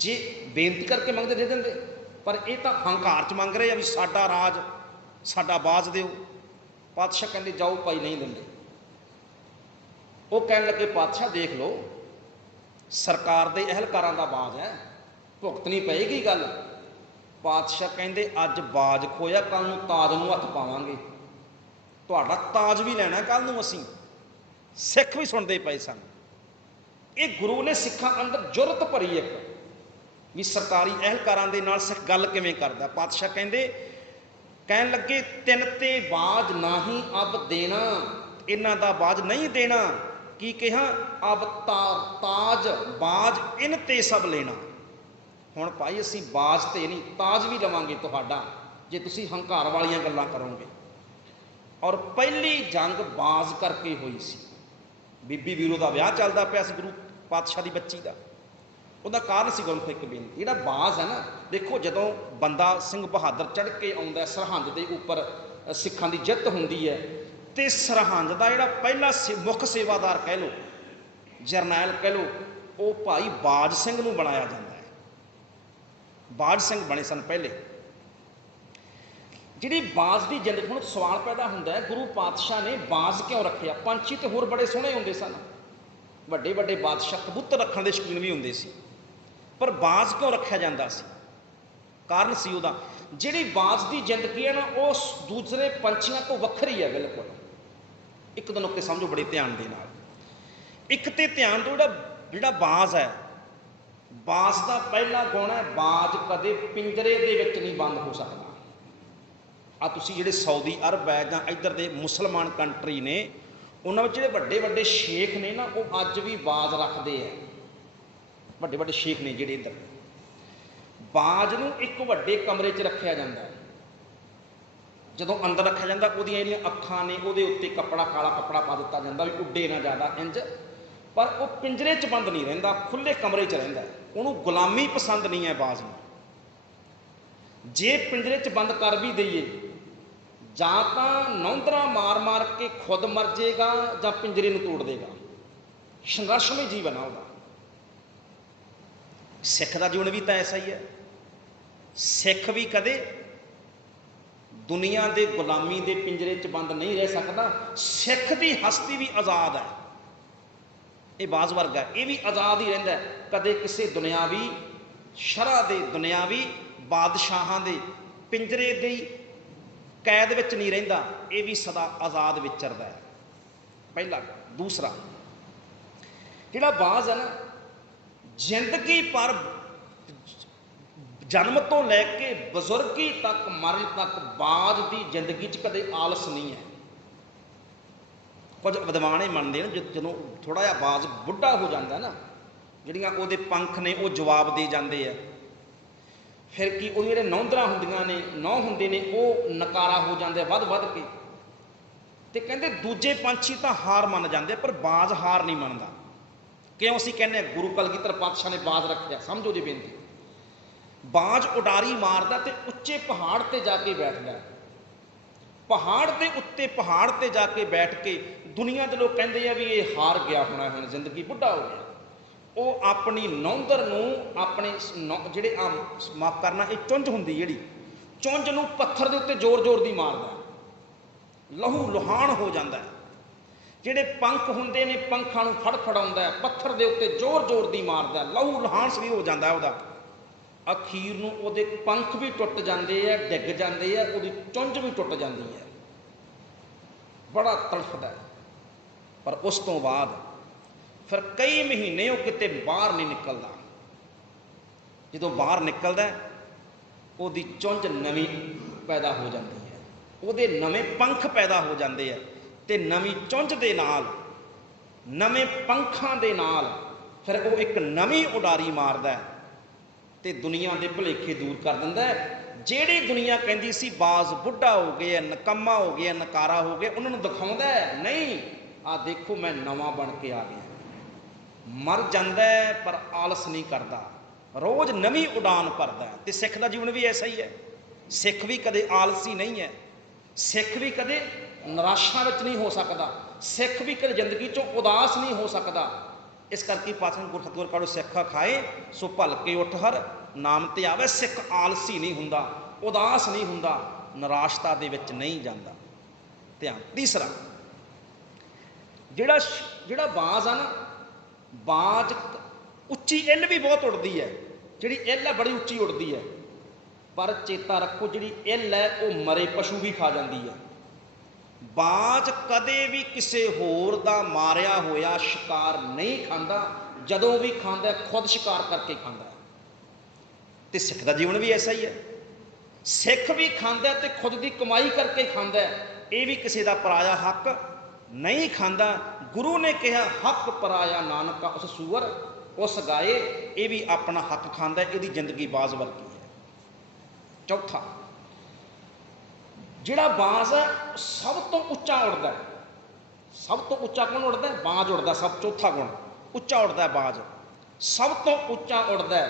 ਜੇ ਬੇਨਤੀ ਕਰਕੇ ਮੰਗਦੇ ਦੇ ਦਿੰਦੇ, ਪਰ ਇਹ ਤਾਂ ਹੰਕਾਰ 'ਚ ਮੰਗ ਰਹੇ ਆ ਵੀ ਸਾਡਾ ਰਾਜ, ਸਾਡਾ ਬਾਜ ਦਿਓ। ਪਾਤਸ਼ਾਹ ਕਹਿੰਦੇ ਜਾਓ ਭਾਈ, ਨਹੀਂ ਦਿੰਦੇ। ਉਹ ਕਹਿਣ ਲੱਗੇ ਪਾਤਸ਼ਾਹ ਦੇਖ ਲਓ, ਸਰਕਾਰ ਦੇ ਅਹਿਲਕਾਰਾਂ ਦਾ ਬਾਜ ਹੈ, ਭੁਗਤਣੀ ਪਏਗੀ ਗੱਲ। ਪਾਤਸ਼ਾਹ ਕਹਿੰਦੇ ਅੱਜ ਬਾਜ ਖੋਇਆ, ਕੱਲ ਨੂੰ ਤਾਜ ਨੂੰ ਹੱਥ ਪਾਵਾਂਗੇ, ਤੁਹਾਡਾ ਤਾਜ ਵੀ ਲੈਣਾ ਕੱਲ ਨੂੰ ਅਸੀਂ। ਸਿੱਖ ਵੀ ਸੁਣਦੇ ਪਏ ਸਨ। ਇਹ ਗੁਰੂ ਨੇ ਸਿੱਖਾਂ ਅੰਦਰ ਜੁਰਤ ਭਰੀ ਇੱਕ, ਵੀ ਸਰਕਾਰੀ ਅਹਿਲਕਾਰਾਂ ਦੇ ਨਾਲ ਸਿੱਖ ਗੱਲ ਕਿਵੇਂ ਕਰਦਾ। ਪਾਤਸ਼ਾਹ ਕਹਿਣ ਲੱਗੇ ਤਿੰਨ ਤੇ ਬਾਜ ਨਾਹੀਂ ਅਬ ਦੇਣਾ, ਇਹਨਾਂ ਦਾ ਬਾਜ ਨਹੀਂ ਦੇਣਾ। ਕੀ ਕਿਹਾ? ਅਬ ਤਾਜ ਬਾਜ ਇਨ ਤੇ ਸਭ ਲੈਣਾ। ਹੁਣ ਭਾਈ ਅਸੀਂ ਬਾਜ ਤੇ ਨਹੀਂ, ਤਾਜ ਵੀ ਲਵਾਂਗੇ ਤੁਹਾਡਾ, ਜੇ ਤੁਸੀਂ ਹੰਕਾਰ ਵਾਲੀਆਂ ਗੱਲਾਂ ਕਰੋਗੇ। ਔਰ ਪਹਿਲੀ ਜੰਗ ਬਾਜ਼ ਕਰਕੇ ਹੋਈ ਸੀ। ਬੀਬੀ ਵੀਰੋ ਦਾ ਵਿਆਹ ਚੱਲਦਾ ਪਿਆ ਸੀ, ਗੁਰੂ ਪਾਤਸ਼ਾਹ ਦੀ ਬੱਚੀ ਦਾ। ਉਹਦਾ ਕਾਰਨ ਸੀ ਗੁਰਮੁਖ ਇੱਕ ਬੇਨਤੀ। ਜਿਹੜਾ ਬਾਜ਼ ਹੈ ਨਾ, ਦੇਖੋ ਜਦੋਂ ਬੰਦਾ ਸਿੰਘ ਬਹਾਦਰ ਚੜ੍ਹ ਕੇ ਆਉਂਦਾ ਸਰਹੰਦ ਦੇ ਉੱਪਰ, ਸਿੱਖਾਂ ਦੀ ਜਿੱਤ ਹੁੰਦੀ ਹੈ, ਤੇ ਸਰਹੰਦ ਦਾ ਜਿਹੜਾ ਪਹਿਲਾ ਮੁੱਖ ਸੇਵਾਦਾਰ ਕਹਿ ਲਓ, ਜਰਨੈਲ ਕਹਿ ਲਓ, ਉਹ ਭਾਈ ਬਾਜ ਸਿੰਘ ਨੂੰ ਬਣਾਇਆ ਜਾਂਦਾ ਹੈ। ਬਾਜ ਸਿੰਘ ਬਣੇ ਸਨ ਪਹਿਲੇ। ਜਿਹੜੀ ਬਾਜ਼ ਦੀ ਜ਼ਿੰਦਗੀ, ਹੁਣ ਸਵਾਲ ਪੈਦਾ ਹੁੰਦਾ ਹੈ ਗੁਰੂ ਪਾਤਸ਼ਾਹ ਨੇ ਬਾਜ਼ ਕਿਉਂ ਰੱਖਿਆ? ਪੰਛੀ ਤੇ ਹੋਰ ਬੜੇ ਸੋਹਣੇ ਹੁੰਦੇ ਸਨ, ਵੱਡੇ ਵੱਡੇ ਬਾਦਸ਼ਾਹ ਕਬੂਤਰ ਰੱਖਣ ਦੇ ਸ਼ੌਕੀਨ ਵੀ ਹੁੰਦੇ ਸੀ, ਪਰ ਬਾਜ਼ ਕਿਉਂ ਰੱਖਿਆ ਜਾਂਦਾ ਸੀ? ਕਾਰਨ ਸੀ ਉਹਦਾ। ਜਿਹੜੀ ਬਾਜ਼ ਦੀ ਜ਼ਿੰਦਗੀ ਹੈ ਨਾ, ਉਹ ਦੂਸਰੇ ਪੰਛੀਆਂ ਤੋਂ ਵੱਖਰੀ ਹੈ ਬਿਲਕੁਲ। ਇੱਕ ਦੋ ਨੁਕਤੇ ਸਮਝੋ ਬੜੇ ਧਿਆਨ ਦੇ ਨਾਲ। ਇੱਕ ਤੇ ਧਿਆਨ ਤੋਂ, ਜਿਹੜਾ ਬਾਜ਼ ਹੈ, ਬਾਜ਼ ਦਾ ਪਹਿਲਾ ਗੁਣ ਹੈ, ਬਾਜ਼ ਕਦੇ ਪਿੰਜਰੇ ਦੇ ਵਿੱਚ ਨਹੀਂ ਬੰਦ ਹੋ ਸਕਦਾ। ਆ ਤੁਸੀਂ ਜਿਹੜੇ ਸਾਊਦੀ ਅਰਬ ਹੈ ਜਾਂ ਇੱਧਰ ਦੇ ਮੁਸਲਮਾਨ ਕੰਟਰੀ ਨੇ, ਉਹਨਾਂ ਵਿੱਚ ਜਿਹੜੇ ਵੱਡੇ ਵੱਡੇ ਸ਼ੇਖ ਨੇ ਨਾ, ਉਹ ਅੱਜ ਵੀ ਬਾਜ਼ ਰੱਖਦੇ ਆ। ਵੱਡੇ ਵੱਡੇ ਸ਼ੇਖ ਨੇ ਜਿਹੜੇ ਇੱਧਰ, ਬਾਜ਼ ਨੂੰ ਇੱਕ ਵੱਡੇ ਕਮਰੇ 'ਚ ਰੱਖਿਆ ਜਾਂਦਾ। ਜਦੋਂ ਅੰਦਰ ਰੱਖਿਆ ਜਾਂਦਾ, ਉਹਦੀਆਂ ਜਿਹੜੀਆਂ ਅੱਖਾਂ ਨੇ, ਉਹਦੇ ਉੱਤੇ ਕੱਪੜਾ, ਕਾਲਾ ਕੱਪੜਾ ਪਾ ਦਿੱਤਾ ਜਾਂਦਾ ਵੀ ਉੱਡੇ ਨਾ ਜ਼ਿਆਦਾ ਇੰਜ। ਪਰ ਉਹ ਪਿੰਜਰੇ 'ਚ ਬੰਦ ਨਹੀਂ ਰਹਿੰਦਾ, ਖੁੱਲ੍ਹੇ ਕਮਰੇ 'ਚ ਰਹਿੰਦਾ। ਉਹਨੂੰ ਗੁਲਾਮੀ ਪਸੰਦ ਨਹੀਂ ਹੈ ਬਾਜ਼ ਨੂੰ। ਜੇ ਪਿੰਜਰੇ 'ਚ ਬੰਦ ਕਰ ਵੀ ਦਈਏ, ਜਾਂ ਤਾਂ ਨੌਂਦਰਾ ਮਾਰ ਮਾਰ ਕੇ ਖੁਦ ਮਰ ਜਾਏਗਾ, ਜਾਂ ਪਿੰਜਰੇ ਨੂੰ ਤੋੜ ਦੇਗਾ। ਸੰਘਰਸ਼ਮਈ ਜੀਵਨ ਆ ਉਹਦਾ। ਸਿੱਖ ਦਾ ਜੀਵਨ ਵੀ ਤਾਂ ਐਸਾ ਹੀ ਹੈ। ਸਿੱਖ ਵੀ ਕਦੇ ਦੁਨੀਆ ਦੇ ਗੁਲਾਮੀ ਦੇ ਪਿੰਜਰੇ 'ਚ ਬੰਦ ਨਹੀਂ ਰਹਿ ਸਕਦਾ। ਸਿੱਖ ਦੀ ਹਸਤੀ ਵੀ ਆਜ਼ਾਦ ਹੈ। ਇਹ ਬਾਜ਼ ਵਰਗਾ, ਇਹ ਵੀ ਆਜ਼ਾਦ ਹੀ ਰਹਿੰਦਾ, ਕਦੇ ਕਿਸੇ ਦੁਨਿਆਵੀ ਸ਼ਰ੍ਹਾ ਦੇ, ਦੁਨਿਆਵੀ ਬਾਦਸ਼ਾਹਾਂ ਦੇ ਪਿੰਜਰੇ ਦੀ ਕੈਦ ਵਿੱਚ ਨਹੀਂ ਰਹਿੰਦਾ। ਇਹ ਵੀ ਸਦਾ ਆਜ਼ਾਦ ਵਿਚਰਦਾ ਹੈ, ਪਹਿਲਾ। ਦੂਸਰਾ, ਜਿਹੜਾ ਬਾਜ਼ ਹੈ ਨਾ, ਜ਼ਿੰਦਗੀ ਪਰ ਜਨਮ ਤੋਂ ਲੈ ਕੇ ਬਜ਼ੁਰਗੀ ਤੱਕ, ਮਰਨ ਤੱਕ, ਬਾਜ਼ ਦੀ ਜ਼ਿੰਦਗੀ 'ਚ ਕਦੇ ਆਲਸ ਨਹੀਂ ਹੈ। ਕੁਝ ਵਿਦਵਾਨ ਇਹ ਮੰਨਦੇ ਨੇ, ਜਦੋਂ ਥੋੜ੍ਹਾ ਜਿਹਾ ਬਾਜ਼ ਬੁੱਢਾ ਹੋ ਜਾਂਦਾ ਨਾ, ਜਿਹੜੀਆਂ ਉਹਦੇ ਪੰਖ ਨੇ ਉਹ ਜਵਾਬ ਦੇ ਜਾਂਦੇ ਆ। ਫਿਰ ਕੀ, ਉਹ ਜਿਹੜੇ ਨੌਂਦਰਾਂ ਹੁੰਦੀਆਂ ਨੇ, ਨੌ ਹੁੰਦੇ ਨੇ, ਉਹ ਨਕਾਰਾ ਹੋ ਜਾਂਦੇ ਵੱਧ ਵੱਧ ਕੇ। ਤੇ ਕਹਿੰਦੇ ਦੂਜੇ ਪੰਛੀ ਤਾਂ ਹਾਰ ਮੰਨ ਜਾਂਦੇ, ਪਰ ਬਾਜ਼ ਹਾਰ ਨਹੀਂ ਮੰਨਦਾ। ਕਿਉਂ? ਅਸੀਂ ਕਹਿੰਦੇ ਹਾਂ ਗੁਰੂ ਕਲਗੀਧਰ ਪਾਤਸ਼ਾਹ ਨੇ ਬਾਜ਼ ਰੱਖਿਆ। ਸਮਝੋ ਜੀ ਬੇਨਤੀ। ਬਾਜ਼ ਉਡਾਰੀ ਮਾਰਦਾ ਤੇ ਉੱਚੇ ਪਹਾੜ ਤੇ ਜਾ ਕੇ ਬੈਠਦਾ। ਪਹਾੜ ਦੇ ਉੱਤੇ, ਪਹਾੜ ਤੇ ਜਾ ਕੇ ਬੈਠ ਕੇ ਦੁਨੀਆ ਦੇ ਲੋਕ ਕਹਿੰਦੇ ਆ ਵੀ ਇਹ ਹਾਰ ਗਿਆ ਹੋਣਾ, ਹੁਣ ਜ਼ਿੰਦਗੀ, ਬੁੱਢਾ ਹੋ ਗਿਆ। ਉਹ ਆਪਣੀ ਨੌਂਦਰ ਨੂੰ, ਆਪਣੇ ਜਿਹੜੇ ਮਾਫ ਕਰਨਾ, ਇਹ ਚੁੰਝ ਹੁੰਦੀ, ਜਿਹੜੀ ਚੁੰਝ ਨੂੰ ਪੱਥਰ ਦੇ ਉੱਤੇ ਜ਼ੋਰ ਜ਼ੋਰ ਦੀ ਮਾਰਦਾ, ਲਹੂ ਲੁਹਾਨ ਹੋ ਜਾਂਦਾ। ਜਿਹੜੇ ਪੰਖ ਹੁੰਦੇ ਨੇ, ਪੰਖਾਂ ਨੂੰ ਫੜਫੜਾਉਂਦਾ, ਪੱਥਰ ਦੇ ਉੱਤੇ ਜ਼ੋਰ ਜ਼ੋਰ ਦੀ ਮਾਰਦਾ, ਲਹੂ ਲੁਹਾਨ ਸਰੀਰ ਹੋ ਜਾਂਦਾ ਉਹਦਾ। ਅਖੀਰ ਨੂੰ ਉਹਦੇ ਪੰਖ ਵੀ ਟੁੱਟ ਜਾਂਦੇ ਆ, ਡਿੱਗ ਜਾਂਦੇ ਆ, ਉਹਦੀ ਚੁੰਝ ਵੀ ਟੁੱਟ ਜਾਂਦੀ ਹੈ, ਬੜਾ ਤੜਫਦਾ। ਪਰ ਉਸ ਤੋਂ ਬਾਅਦ ਫਿਰ ਕਈ ਮਹੀਨੇ ਉਹ ਕਿਤੇ ਬਾਹਰ ਨਹੀਂ ਨਿਕਲਦਾ। ਜਦੋਂ ਬਾਹਰ ਨਿਕਲਦਾ, ਉਹਦੀ ਚੁੰਝ ਨਵੀਂ ਪੈਦਾ ਹੋ ਜਾਂਦੀ ਹੈ, ਉਹਦੇ ਨਵੇਂ ਪੰਖ ਪੈਦਾ ਹੋ ਜਾਂਦੇ ਆ, ਤੇ ਨਵੀਂ ਚੁੰਝ ਦੇ ਨਾਲ, ਨਵੇਂ ਪੰਖਾਂ ਦੇ ਨਾਲ ਫਿਰ ਉਹ ਇੱਕ ਨਵੀਂ ਉਡਾਰੀ ਮਾਰਦਾ। ਤੇ ਦੁਨੀਆ ਦੇ ਭੁਲੇਖੇ ਦੂਰ ਕਰ ਦਿੰਦਾ ਹੈ। ਜਿਹੜੀ ਦੁਨੀਆ ਕਹਿੰਦੀ ਸੀ ਬਾਜ਼ ਬੁੱਢਾ ਹੋ ਗਿਆ, ਨਕੰਮਾ ਹੋ ਗਿਆ, ਨਕਾਰਾ ਹੋ ਗਿਆ, ਉਹਨਾਂ ਨੂੰ ਦਿਖਾਉਂਦਾ ਹੈ ਨਹੀਂ, ਆਹ ਦੇਖੋ ਮੈਂ ਨਵਾਂ ਬਣ ਕੇ ਆ ਗਿਆ। ਮਰ ਜਾਂਦਾ ਹੈ ਪਰ ਆਲਸ ਨਹੀਂ ਕਰਦਾ, ਰੋਜ਼ ਨਵੀਂ ਉਡਾਨ ਭਰਦਾ ਹੈ। ਤੇ ਸਿੱਖ ਦਾ ਜੀਵਨ ਵੀ ਐਸਾ ਹੀ ਹੈ। ਸਿੱਖ ਵੀ ਕਦੇ ਆਲਸੀ ਨਹੀਂ ਹੈ, ਸਿੱਖ ਵੀ ਕਦੇ ਨਿਰਾਸ਼ਾ ਵਿੱਚ ਨਹੀਂ ਹੋ ਸਕਦਾ, ਸਿੱਖ ਵੀ ਕਦੇ ਜ਼ਿੰਦਗੀ 'ਚੋਂ ਉਦਾਸ ਨਹੀਂ ਹੋ ਸਕਦਾ। ਇਸ ਕਰਕੇ ਪਾਤਸ਼ਾਹ ਗੁਰ ਕਾੜੋ ਸਿੱਖਾ ਖਾਏ ਸੋ ਭਲਕੇ ਉੱਠ ਹਰ ਨਾਮ ਤੇ ਆਵੇ। ਸਿੱਖ ਆਲਸੀ ਨਹੀਂ ਹੁੰਦਾ, ਉਦਾਸ ਨਹੀਂ ਹੁੰਦਾ, ਨਿਰਾਸ਼ਤਾ ਦੇ ਵਿੱਚ ਨਹੀਂ ਜਾਂਦਾ। ਧਿਆਨ। ਤੀਸਰਾ, ਜਿਹੜਾ ਬਾਜ਼ ਆ ਨਾ, ਬਾਜ਼ ਉੱਚੀ ਇੱਲ ਵੀ ਬਹੁਤ ਉੱਡਦੀ ਹੈ। ਜਿਹੜੀ ਇੱਲ ਹੈ ਬੜੀ ਉੱਚੀ ਉੱਡਦੀ ਹੈ, ਪਰ ਚੇਤਾ ਰੱਖੋ ਜਿਹੜੀ ਇੱਲ ਹੈ ਉਹ ਮਰੇ ਪਸ਼ੂ ਵੀ ਖਾ ਜਾਂਦੀ ਹੈ। ਬਾਜ਼ ਕਦੇ ਵੀ ਕਿਸੇ ਹੋਰ ਦਾ ਮਾਰਿਆ ਹੋਇਆ ਸ਼ਿਕਾਰ ਨਹੀਂ ਖਾਂਦਾ, ਜਦੋਂ ਵੀ ਖਾਂਦਾ ਖੁਦ ਸ਼ਿਕਾਰ ਕਰਕੇ ਖਾਂਦਾ। ਤੇ ਸਿੱਖ ਦਾ ਜੀਵਨ ਵੀ ਐਸਾ ਹੀ ਹੈ। ਸਿੱਖ ਵੀ ਖਾਂਦਾ ਤੇ ਖੁਦ ਦੀ ਕਮਾਈ ਕਰਕੇ ਖਾਂਦਾ, ਇਹ ਵੀ ਕਿਸੇ ਦਾ ਪਰਾਇਆ ਹੱਕ ਨਹੀਂ ਖਾਂਦਾ। ਗੁਰੂ ਨੇ ਕਿਹਾ ਹੱਕ ਪਰਾਇਆ ਨਾਨਕਾ ਉਸ ਸੂਅਰ ਉਸ ਗਾਏ, ਇਹ ਵੀ ਆਪਣਾ ਹੱਕ ਖਾਂਦਾ, ਇਹਦੀ ਜ਼ਿੰਦਗੀ ਬਾਜ਼ ਵਰਗੀ ਹੈ। ਚੌਥਾ, ਜਿਹੜਾ ਬਾਜ਼ ਹੈ ਸਭ ਤੋਂ ਉੱਚਾ ਉੱਡਦਾ। ਸਭ ਤੋਂ ਉੱਚਾ ਕੌਣ ਉੱਡਦਾ? ਬਾਜ਼ ਉੱਡਦਾ। ਸਭ ਚੌਥਾ ਗੁਣ ਉੱਚਾ ਉੱਡਦਾ ਬਾਜ਼, ਸਭ ਤੋਂ ਉੱਚਾ ਉੱਡਦਾ।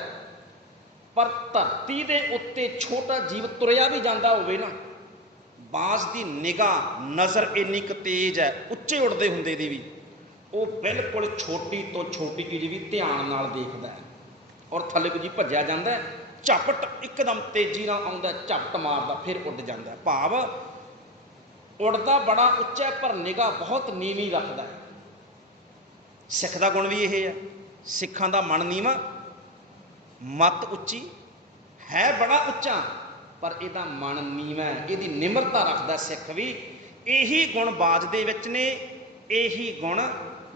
ਪਰ ਧਰਤੀ ਦੇ ਉੱਤੇ ਛੋਟਾ ਜੀਵ ਤੁਰਿਆ ਵੀ ਜਾਂਦਾ ਹੋਵੇ ਨਾ, ਬਾਜ਼ ਦੀ ਨਿਗਾਹ ਨਜ਼ਰ ਇੰਨੀ ਕੁ ਤੇਜ਼ ਹੈ, ਉੱਚੇ ਉੱਡਦੇ ਹੁੰਦੇ ਦੀ ਵੀ, ਉਹ ਬਿਲਕੁਲ ਛੋਟੀ ਤੋਂ ਛੋਟੀ ਚੀਜ਼ ਵੀ ਧਿਆਨ ਨਾਲ ਦੇਖਦਾ ਹੈ ਔਰ ਥੱਲੇ ਕੁ ਜੀ ਭੱਜਿਆ ਜਾਂਦਾ, ਝਪਟ ਇੱਕਦਮ ਤੇਜ਼ੀ ਨਾਲ ਆਉਂਦਾ, ਝਪਟ ਮਾਰਦਾ, ਫਿਰ ਉੱਡ ਜਾਂਦਾ। ਭਾਵ ਉੱਡਦਾ ਬੜਾ ਉੱਚਾ ਪਰ ਨਿਗਾਹ ਬਹੁਤ ਨੀਵੀਂ ਰੱਖਦਾ। ਸਿੱਖ ਦਾ ਗੁਣ ਵੀ ਇਹ ਹੈ। ਸਿੱਖਾਂ ਦਾ ਮਨ ਨੀਵਾਂ, ਮੱਤ ਉੱਚੀ, ਹੈ ਬੜਾ ਉੱਚਾ ਪਰ ਇਹਦਾ ਮਨ ਨੀਵਾਂ, ਇਹਦੀ ਨਿਮਰਤਾ ਰੱਖਦਾ ਸਿੱਖ ਵੀ। ਇਹੀ ਗੁਣ ਬਾਜ਼ ਦੇ ਵਿੱਚ ਨੇ, ਇਹੀ ਗੁਣ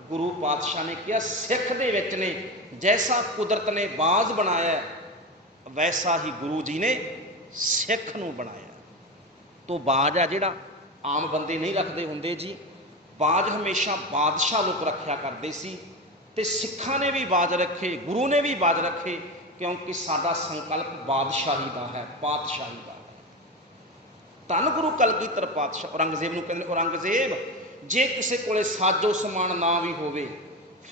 ਗੁਰੂ ਪਾਤਸ਼ਾਹ ਨੇ ਕਿਹਾ ਸਿੱਖ ਦੇ ਵਿੱਚ ਨੇ। ਜੈਸਾ ਕੁਦਰਤ ਨੇ ਬਾਜ਼ ਬਣਾਇਆ, ਵੈਸਾ ਹੀ ਗੁਰੂ ਜੀ ਨੇ ਸਿੱਖ ਨੂੰ ਬਣਾਇਆ। ਤੋ ਬਾਜ਼ ਆ ਜਿਹੜਾ ਆਮ ਬੰਦੇ ਨਹੀਂ ਰੱਖਦੇ ਹੁੰਦੇ ਜੀ, ਬਾਜ਼ ਹਮੇਸ਼ਾ ਬਾਦਸ਼ਾਹ ਲੋਕ ਰੱਖਿਆ ਕਰਦੇ ਸੀ। ਤੇ ਸਿੱਖਾਂ ਨੇ ਵੀ ਬਾਜ਼ ਰੱਖੇ, ਗੁਰੂ ਨੇ ਵੀ ਬਾਜ਼ ਰੱਖੇ, ਕਿਉਂਕਿ ਸਾਡਾ ਸੰਕਲਪ ਬਾਦਸ਼ਾਹੀ ਦਾ ਹੈ, ਪਾਤਸ਼ਾਹੀ ਦਾ ਹੈ। ਧੰਨ ਗੁਰੂ ਕਲਗੀਧਰ ਪਾਤਸ਼ਾਹ ਔਰੰਗਜ਼ੇਬ ਨੂੰ ਕਹਿੰਦੇ, ਔਰੰਗਜ਼ੇਬ ਜੇ ਕਿਸੇ ਕੋਲੇ ਸਾਜੋ ਸਮਾਨ ਨਾ ਵੀ ਹੋਵੇ,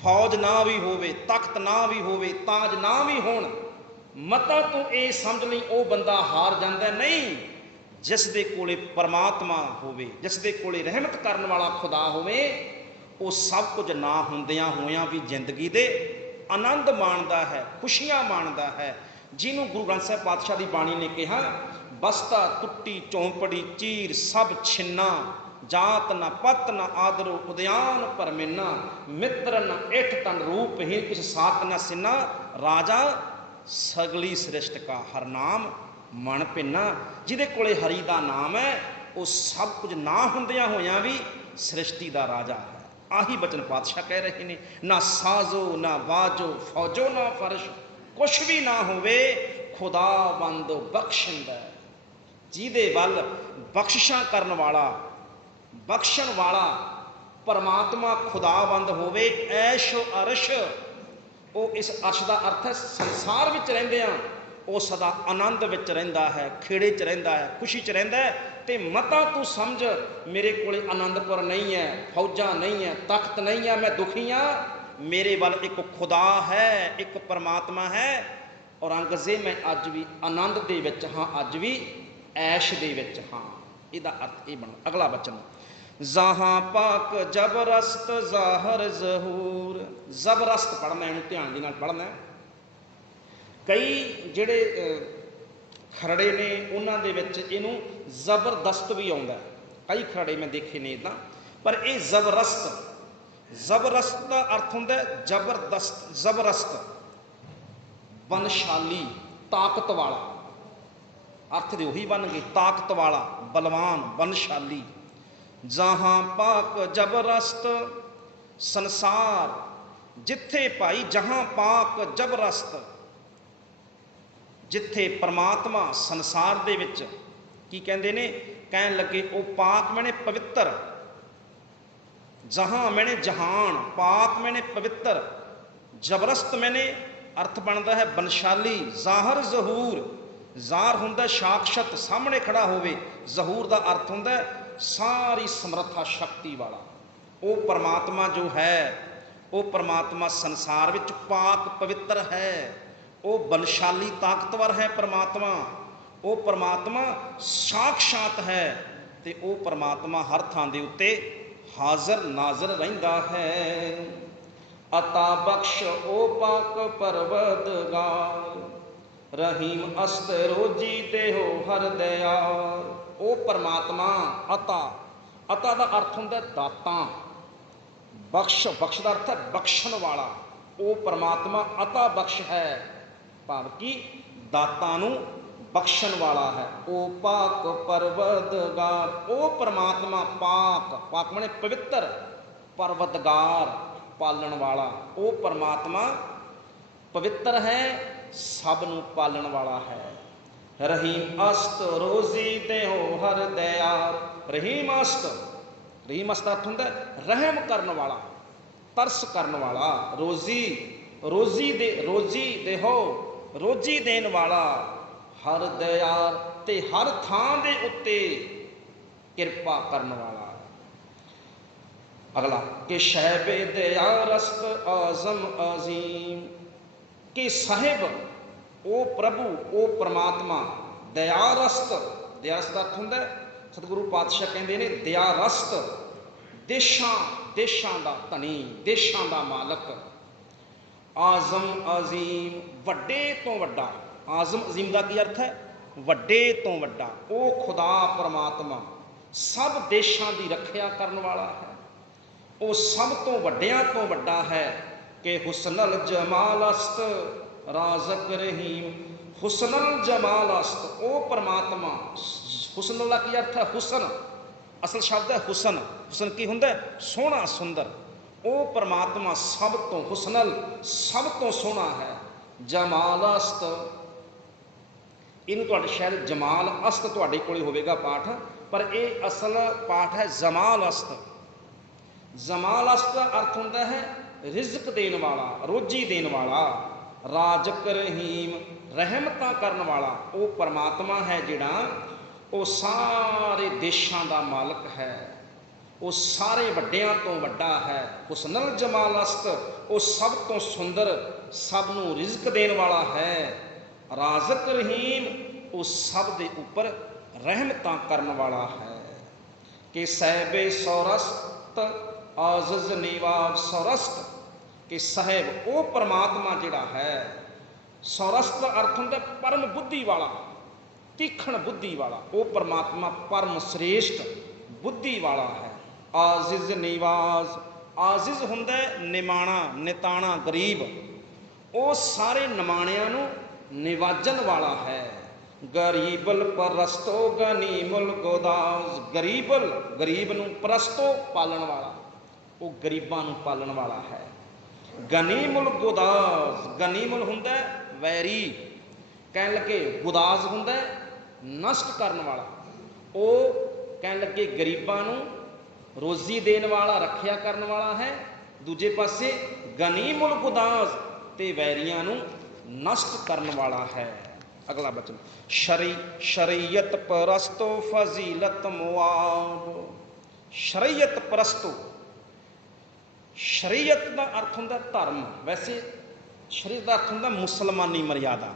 ਫੌਜ ਨਾ ਵੀ ਹੋਵੇ, ਤਖਤ ਨਾ ਵੀ ਹੋਵੇ, ਤਾਜ ਨਾ ਵੀ ਹੋਣ, ਮਤਾ ਤੂੰ ਇਹ ਸਮਝ ਲਈ ਉਹ ਬੰਦਾ ਹਾਰ ਜਾਂਦਾ ਨਹੀਂ। ਜਿਸ ਦੇ ਕੋਲੇ ਪਰਮਾਤਮਾ ਹੋਵੇ, ਜਿਸ ਦੇ ਕੋਲੇ ਰਹਿਮਤ ਕਰਨ ਵਾਲਾ ਖੁਦਾ ਹੋਵੇ, ਉਹ ਸਭ ਕੁਝ ਨਾ ਹੁੰਦਿਆਂ ਹੋਇਆਂ ਵੀ ਜ਼ਿੰਦਗੀ ਦੇ ਆਨੰਦ ਮਾਣਦਾ ਹੈ, ਖੁਸ਼ੀਆਂ ਮਾਣਦਾ ਹੈ। ਜਿਹਨੂੰ ਗੁਰੂ ਗ੍ਰੰਥ ਸਾਹਿਬ ਪਾਤਸ਼ਾਹ ਦੀ ਬਾਣੀ ਨੇ ਕਿਹਾ, ਬਸਤਾ ਟੁੱਟੀ ਚੌਂਪੜੀ ਚੀਰ ਸਭ ਛਿੰਨਾ, ਜਾਤ ਨਾ ਪਤ ਨਾ ਆਦਰੋ ਉਦਿਆਨ ਪਰਮੇਨਾ, ਮਿੱਤਰ ਨਾ ਇਠ ਤਨ ਰੂਪਹੀਨ ਕਿਸ ਸਾਤ ਨਾ ਸਿੰਨਾ, ਰਾਜਾ ਸਗਲੀ ਸ੍ਰਿਸ਼ਟ ਕਾ ਹਰ ਨਾਮ ਮਨ ਭਿੰਨਾ। ਜਿਹਦੇ ਕੋਲੇ ਹਰੀ ਦਾ ਨਾਮ ਹੈ, ਉਹ ਸਭ ਕੁਝ ਨਾ ਹੁੰਦਿਆਂ ਹੋਇਆਂ ਵੀ ਸ੍ਰਿਸ਼ਟੀ ਦਾ ਰਾਜਾ ਹੈ। ਆਹੀ ਬਚਨ ਪਾਤਸ਼ਾਹ ਕਹਿ ਰਹੇ ਨੇ। ਨਾ ਸਾਜ਼ੋ ਨਾ ਬਾਜੋ ਫੌਜੋ ਨਾ ਫਰਸ਼, ਕੁਛ ਵੀ ਨਾ ਹੋਵੇ ਖੁਦਾਵੰਦ ਬਖਸ਼ਿੰਦਾ। ਜਿਹਦੇ ਵੱਲ ਬਖਸ਼ਿਸ਼ਾਂ ਕਰਨ ਵਾਲਾ, ਬਖਸ਼ਣ ਵਾਲਾ ਪਰਮਾਤਮਾ ਖੁਦਾਵੰਦ ਹੋਵੇ, ਐਸ਼ੋ ਅਰਸ਼, ਉਹ ਇਸ ਅਰਸ਼ ਦਾ ਅਰਥ ਹੈ ਸੰਸਾਰ ਵਿੱਚ ਰਹਿੰਦੇ ਆ, ਉਹ ਸਦਾ ਆਨੰਦ ਵਿੱਚ ਰਹਿੰਦਾ ਹੈ, ਖੇੜੇ 'ਚ ਰਹਿੰਦਾ ਹੈ, ਖੁਸ਼ੀ 'ਚ ਰਹਿੰਦਾ ਹੈ। ਤੇ ਮਤਾ ਤੂੰ ਸਮਝ ਮੇਰੇ ਕੋਲੇ ਆਨੰਦਪੁਰ ਨਹੀਂ ਹੈ, ਫੌਜਾਂ ਨਹੀਂ ਹੈ, ਤਖਤ ਨਹੀਂ ਹੈ, ਮੈਂ ਦੁਖੀ ਹਾਂ, ਮੇਰੇ ਵੱਲ ਇੱਕ ਖੁਦਾ ਹੈ, ਇੱਕ ਪਰਮਾਤਮਾ ਹੈ। ਔਰੰਗਜ਼ੇਬ ਮੈਂ ਅੱਜ ਵੀ ਆਨੰਦ ਦੇ ਵਿੱਚ ਹਾਂ, ਅੱਜ ਵੀ ਐਸ਼ ਦੇ ਵਿੱਚ ਹਾਂ। ਇਹਦਾ ਅਰਥ ਇਹ ਬਣਦਾ। ਅਗਲਾ ਬਚਨ, ਜ਼ਾਹਾਂ ਪਾਕ ਜਬਰਸਤ ਜ਼ਾਹਰ ਜ਼ਹੂਰ। ਜ਼ਬਰਸਤ ਪੜ੍ਹਨਾ, ਇਹਨੂੰ ਧਿਆਨ ਦੇ ਨਾਲ ਪੜ੍ਹਨਾ। ਕਈ ਜਿਹੜੇ ਖਰੜੇ ਨੇ ਉਹਨਾਂ ਦੇ ਵਿੱਚ ਇਹਨੂੰ ਜ਼ਬਰਦਸਤ ਵੀ ਆਉਂਦਾ, ਕਈ ਖਰੜੇ ਮੈਂ ਦੇਖੇ ਨੇ ਇੱਦਾਂ, ਪਰ ਇਹ ਜ਼ਬਰਸਤ, ਜ਼ਬਰਸਤ ਦਾ ਅਰਥ ਹੁੰਦਾ ਜ਼ਬਰਦਸਤ, ਜ਼ਬਰਸਤ ਬਲਸ਼ਾਲੀ, ਤਾਕਤ ਵਾਲਾ। ਅਰਥ ਦੇ ਉਹੀ ਬਣ ਗਏ, ਤਾਕਤ ਵਾਲਾ, ਬਲਵਾਨ, ਬਲਸ਼ਾਲੀ। ਜਹਾਂ ਪਾਕ ਜਬਰਸਤ ਸੰਸਾਰ, ਜਿੱਥੇ ਭਾਈ ਜਹਾਂ ਪਾਕ ਜਬਰਸਤ, ਜਿੱਥੇ ਪਰਮਾਤਮਾ ਸੰਸਾਰ ਦੇ ਵਿੱਚ ਕੀ ਕਹਿੰਦੇ ਨੇ, ਕਹਿਣ ਲੱਗੇ ਉਹ ਪਾਕ ਮੈਨੇ ਪਵਿੱਤਰ, ਜਹਾਂ ਮੈਨੇ ਜਹਾਨ, ਪਾਕ ਮੈਨੇ ਪਵਿੱਤਰ, ਜਬਰਸਤ ਮੈਨੇ अर्थ बनता है बनशाली, ज़ाहर ज़हूर। ज़ाहर हुंदा साक्षात सामने खड़ा होवे, ज़हूर का अर्थ हुंदा सारी समर्था शक्ति वाला। वो परमात्मा जो है वो परमात्मा संसार विच पाक पवित्र है, वो बलशाली ताकतवर है परमात्मा, वो परमात्मा साक्षात है, तो वो परमात्मा हर थां दे उत्ते हाज़र नाज़र रहिंदा है। अता बख्श ओ पाक परवरदिगार, रहीम अस्त रोजी देहो हर दयाल। ओ परमात्मा अता, अता का अर्थ हुंदा दाता, बख्श, बख्श का अर्थ है बख्शण वाला। वो परमात्मा अता बख्श है, भाव कि दाता नूं बख्शण वाला है। ओ पाक परवरदिगार, ओ परमात्मा पाक, पाक माने पवित्र, परवरदिगार पालन वाला। ओ परमात्मा पवित्र है, सब नूं पालन वाला है। रहीम अस्त रोजी देहो हर दयाल। रहीम अस्त, रहीम अस्त अर्थ हुंदा रहम करन वाला, तरस करन वाला। रोजी, रोजी दे, रोजी देहो, रोजी देन वाला। हर दयाल, ते हर थां दे उत्ते किरपा करन वाला। अगला कि शहबे दया रस्त आजम अजीम, कि साहिब ओ प्रभु ओ परमात्मा दया रस्त। दया रस्त अर्थ हुंदा सतगुरु पातशाह कहंदे ने दया रस्त, देशां देशां दा धनी, देशां दा मालक। आजम अजीम, वड्डे तो वड्डा। आजम अजीम का की अर्थ है वड्डे तो वड्डा। ओ खुदा परमात्मा सब देशां की रखिया करन वाला है, वो सब तो वड्डियां तो वड्डा है। कि हुसनल जमाल अस्त राज़क रहीम। हुसनल जमाल अस्त, ओ परमात्मा, हुसन का की अर्थ है हुसन, असल शब्द है हुसन। हुसन की हुंदा सोहना सुंदर। ओ परमात्मा सब तो हुसनल, सब तो सोहना है। जमाल अस्त, इनू तुहाडे शायद जमाल अस्त तुहाडे कोल होवेगा पाठ, पर यह असल पाठ है जमाल अस्त। जमाल अस्त का अर्थ होंदा है रिज़्क देने वाला, रोजी देने वाला। राज़क रहीम, रहमतां करन वाला। वो परमात्मा है जिहड़ा वो सारे देशां दा मालक है, वो सारे वड्डियां तो वड्डा है। हुसनल जमाल अस्त, वो सब तो सुंदर, सब नूं रिज़्क देने वाला है। राज़क रहीम, वो सब दे उपर रहमतां करन वाला है। कि सहबे सौरस्त आज़िज़ निवाब। सौरस्त कि साहेब वो परमात्मा जिहड़ा है, सौरस्त का अर्थ होंदा परम बुद्धि वाला, तीखण बुद्धि वाला। वो परमात्मा परम श्रेष्ठ बुद्धि वाला है। आज़िज़ निवाज, आज़िज़ हुंदा निमाणा, निताणा, गरीब। वो सारे निमाणियां नूं निवाजन वाला है। गरीबल परस्तो गनीमुल गोदाज। गरीबल, गरीब नूं, परस्तो पालन वाला, वो गरीबां नूं पालन वाला है। गनीमुल गुदाज, गनीमुल हुंदा वैरी, कहन लगे गुदाज हुंदा नष्ट करन वाला। वो कहन लगे गरीबां नूं रोजी देने वाला, रखिया करन वाला है। दूजे पासे गनीमुल गुदाज, ते वैरियां नूं नष्ट करन वाला है। अगला बचन शरीयत परस्तो फजीलत मुआब। शरीयत परस्तो, शरीयत का अर्थ होंदा धर्म। वैसे शरीयत का अर्थ होंदा मुसलमानी मर्यादा,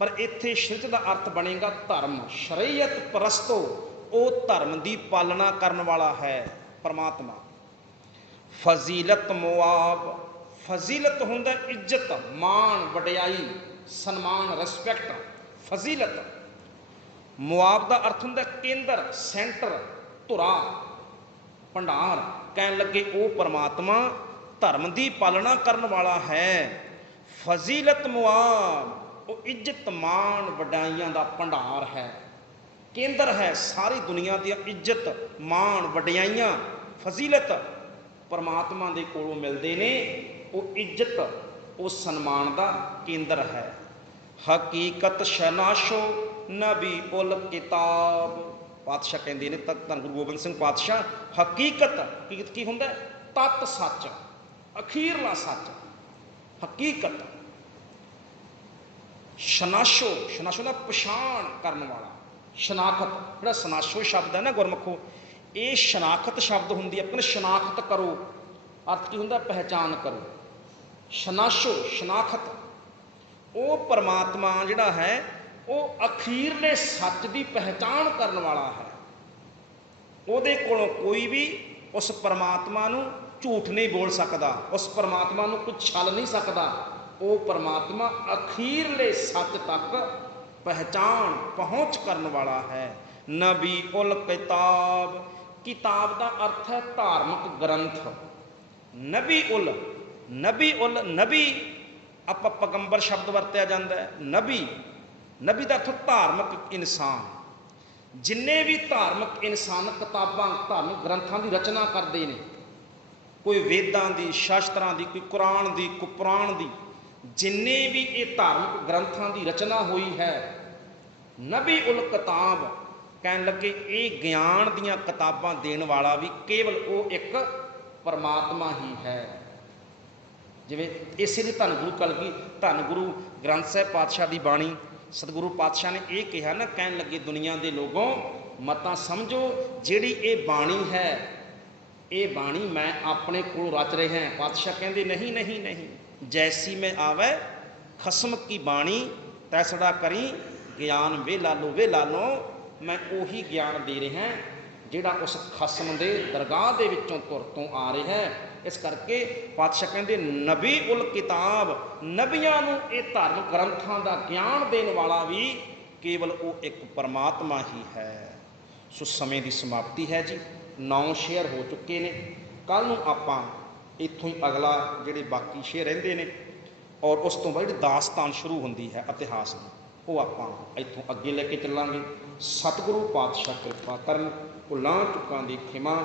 पर इत्थे शरीयत का अर्थ बनेगा धर्म। शरीयत परस्तो, वो धर्म की पालना करने वाला है परमात्मा। फजीलत मुआब, फजीलत होंदा इज्जत, मान, वडियाई, सन्मान, रिस्पैक्ट। फजीलत। मुआब का अर्थ होंदा केंद्र, सेंटर, धुरा, भंडार। कहन लगे वो परमात्मा धर्म की पालना करने वाला है। फजीलत मुआब, वो इज्जत, मान, वडाइयां का भंडार है, केंद्र है। सारी दुनिया दी इज्जत, मान, वडियाइयां, फजीलत परमात्मा दे कोलों मिलदे ने। वो इज्जत, वो सन्मान का केंद्र है। हकीकत शनाशो नबी उल किताब। पातशाह कहते हैं, धन गुरु गोबिंद सिंह पातशाह, हकीकत, हकीकत की होंदा तत सच, अखीरला सच, हकीकत। ਸ਼ਨਾਸ਼ੋ, ਸ਼ਨਾਸ਼ੋ ਦਾ ਪਛਾਣ ਕਰਨ ਵਾਲਾ, ਸ਼ਨਾਖਤ, ਜਿਹੜਾ ਸ਼ਨਾਸ਼ੋ ਸ਼ਬਦ ਹੈ ਨਾ ਗੁਰਮੁਖੋ, ਇਹ ਸ਼ਨਾਖਤ ਸ਼ਬਦ ਹੁੰਦੀ ਹੈ। ਆਪਾਂ ਸ਼ਨਾਖਤ ਕਰੋ, ਅਰਥ ਕੀ ਹੁੰਦਾ? ਪਹਿਚਾਨ ਕਰੋ। ਸ਼ਨਾਸ਼ੋ, ਸ਼ਨਾਖਤ, ਉਹ ਪਰਮਾਤਮਾ ਜਿਹੜਾ ਹੈ ਉਹ ਅਖੀਰਲੇ ਸੱਚ ਦੀ ਪਹਿਚਾਣ ਕਰਨ ਵਾਲਾ ਹੈ। ਉਹਦੇ ਕੋਲੋਂ ਕੋਈ ਵੀ ਉਸ ਪਰਮਾਤਮਾ ਨੂੰ ਝੂਠ ਨਹੀਂ ਬੋਲ ਸਕਦਾ, ਉਸ ਪਰਮਾਤਮਾ ਨੂੰ ਕੋਈ ਛਲ ਨਹੀਂ ਸਕਦਾ। ਉਹ ਪਰਮਾਤਮਾ ਅਖੀਰਲੇ ਸੱਚ ਤੱਕ ਪਹਿਚਾਣ, ਪਹੁੰਚ ਕਰਨ ਵਾਲਾ ਹੈ। ਨਬੀ ਉਲ ਕਿਤਾਬ, ਕਿਤਾਬ ਦਾ ਅਰਥ ਹੈ ਧਾਰਮਿਕ ਗ੍ਰੰਥ। ਨਬੀ ਉਲ, ਨਬੀ ਉਲ, ਨਬੀ ਆਪਾਂ ਪੈਗੰਬਰ ਸ਼ਬਦ ਵਰਤਿਆ ਜਾਂਦਾ ਹੈ। ਨਬੀ, ਨਬੀ ਦਾ ਅਰਥ ਧਾਰਮਿਕ ਇਨਸਾਨ। ਜਿੰਨੇ ਵੀ ਧਾਰਮਿਕ ਇਨਸਾਨ ਕਿਤਾਬਾਂ, ਧਾਰਮਿਕ ਗ੍ਰੰਥਾਂ ਦੀ ਰਚਨਾ ਕਰਦੇ ਨੇ, ਕੋਈ ਵੇਦਾਂ ਦੀ, ਸ਼ਾਸਤਰਾਂ ਦੀ, ਕੋਈ ਕੁਰਾਨ ਦੀ, ਕੋਈ ਪੁਰਾਣ ਦੀ, ਜਿੰਨੇ ਵੀ ਇਹ ਧਾਰਮਿਕ ਗ੍ਰੰਥਾਂ ਦੀ ਰਚਨਾ ਹੋਈ ਹੈ, ਨਬੀ ਉਲ ਕਿਤਾਬ ਕਹਿਣ ਲੱਗੇ ਇਹ ਗਿਆਨ ਦੀਆਂ ਕਿਤਾਬਾਂ ਦੇਣ ਵਾਲਾ ਵੀ ਕੇਵਲ ਉਹ ਇੱਕ ਪਰਮਾਤਮਾ ਹੀ ਹੈ। ਜਿਵੇਂ ਇਸੇ ਲਈ ਧੰਨ ਗੁਰੂ ਕਲਗੀ, ਧੰਨ ਗੁਰੂ ਗ੍ਰੰਥ ਸਾਹਿਬ ਪਾਤਸ਼ਾਹ ਦੀ ਬਾਣੀ, ਸਤਿਗੁਰੂ ਪਾਤਸ਼ਾਹ ਨੇ ਇਹ ਕਿਹਾ ਨਾ, ਕਹਿਣ ਲੱਗੇ ਦੁਨੀਆ ਦੇ ਲੋਗੋਂ ਮਤਾਂ ਸਮਝੋ, ਜਿਹੜੀ ਇਹ ਬਾਣੀ ਹੈ, ਇਹ ਬਾਣੀ ਮੈਂ ਆਪਣੇ ਕੋਲ ਰਚ ਰਿਹਾ। ਪਾਤਸ਼ਾਹ ਕਹਿੰਦੇ ਨਹੀਂ ਨਹੀਂ ਨਹੀਂ, ਜੈਸੀ ਮੈਂ ਆਵੈ ਖਸਮ ਕੀ ਬਾਣੀ, ਤੈਸੜਾ ਕਰੀ ਗਿਆਨ ਵੇ ਲਾਲੋ ਵੇ ਲਾਲੋ। ਮੈਂ ਉਹੀ ਗਿਆਨ ਦੇ ਰਿਹਾ ਜਿਹੜਾ ਉਸ ਖਸਮ ਦੇ ਦਰਗਾਹ ਦੇ ਵਿੱਚੋਂ ਤੁਰ ਤੋਂ ਆ ਰਿਹਾ। ਇਸ ਕਰਕੇ ਪਾਤਸ਼ਾਹ ਕਹਿੰਦੇ ਨਬੀ ਉਲ ਕਿਤਾਬ, ਨਬੀਆਂ ਨੂੰ ਇਹ ਧਾਰਮਿਕ ਗ੍ਰੰਥਾਂ ਦਾ ਗਿਆਨ ਦੇਣ ਵਾਲਾ ਵੀ ਕੇਵਲ ਉਹ ਇੱਕ ਪਰਮਾਤਮਾ ਹੀ ਹੈ। ਸੋ ਸਮੇਂ ਦੀ ਸਮਾਪਤੀ ਹੈ ਜੀ, 9 ਸ਼ੇਅਰ ਹੋ ਚੁੱਕੇ ਨੇ। ਕੱਲ੍ਹ ਨੂੰ ਆਪਾਂ ਇੱਥੋਂ ਹੀ ਅਗਲਾ ਜਿਹੜੇ ਬਾਕੀ ਸ਼ੇਅਰ ਰਹਿੰਦੇ ਨੇ, ਔਰ ਉਸ ਤੋਂ ਬਾਅਦ ਜਿਹੜੀ ਦਾਸਤਾਨ ਸ਼ੁਰੂ ਹੁੰਦੀ ਹੈ ਇਤਿਹਾਸ ਦੀ, ਉਹ ਆਪਾਂ ਇੱਥੋਂ ਅੱਗੇ ਲੈ ਕੇ ਚੱਲਾਂਗੇ। ਸਤਿਗੁਰੂ ਪਾਤਸ਼ਾਹ ਕਿਰਪਾ ਕਰਨ। ਭੁੱਲਾਂ ਚੁੱਕਾਂ ਦੀ ਖਿਮਾ।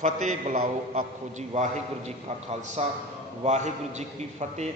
ਫਤਿਹ ਬੁਲਾਓ ਆਖੋ ਜੀ। ਵਾਹਿਗੁਰੂ ਜੀ ਕਾ ਖਾਲਸਾ, ਵਾਹਿਗੁਰੂ ਜੀ ਕੀ ਫਤਿਹ।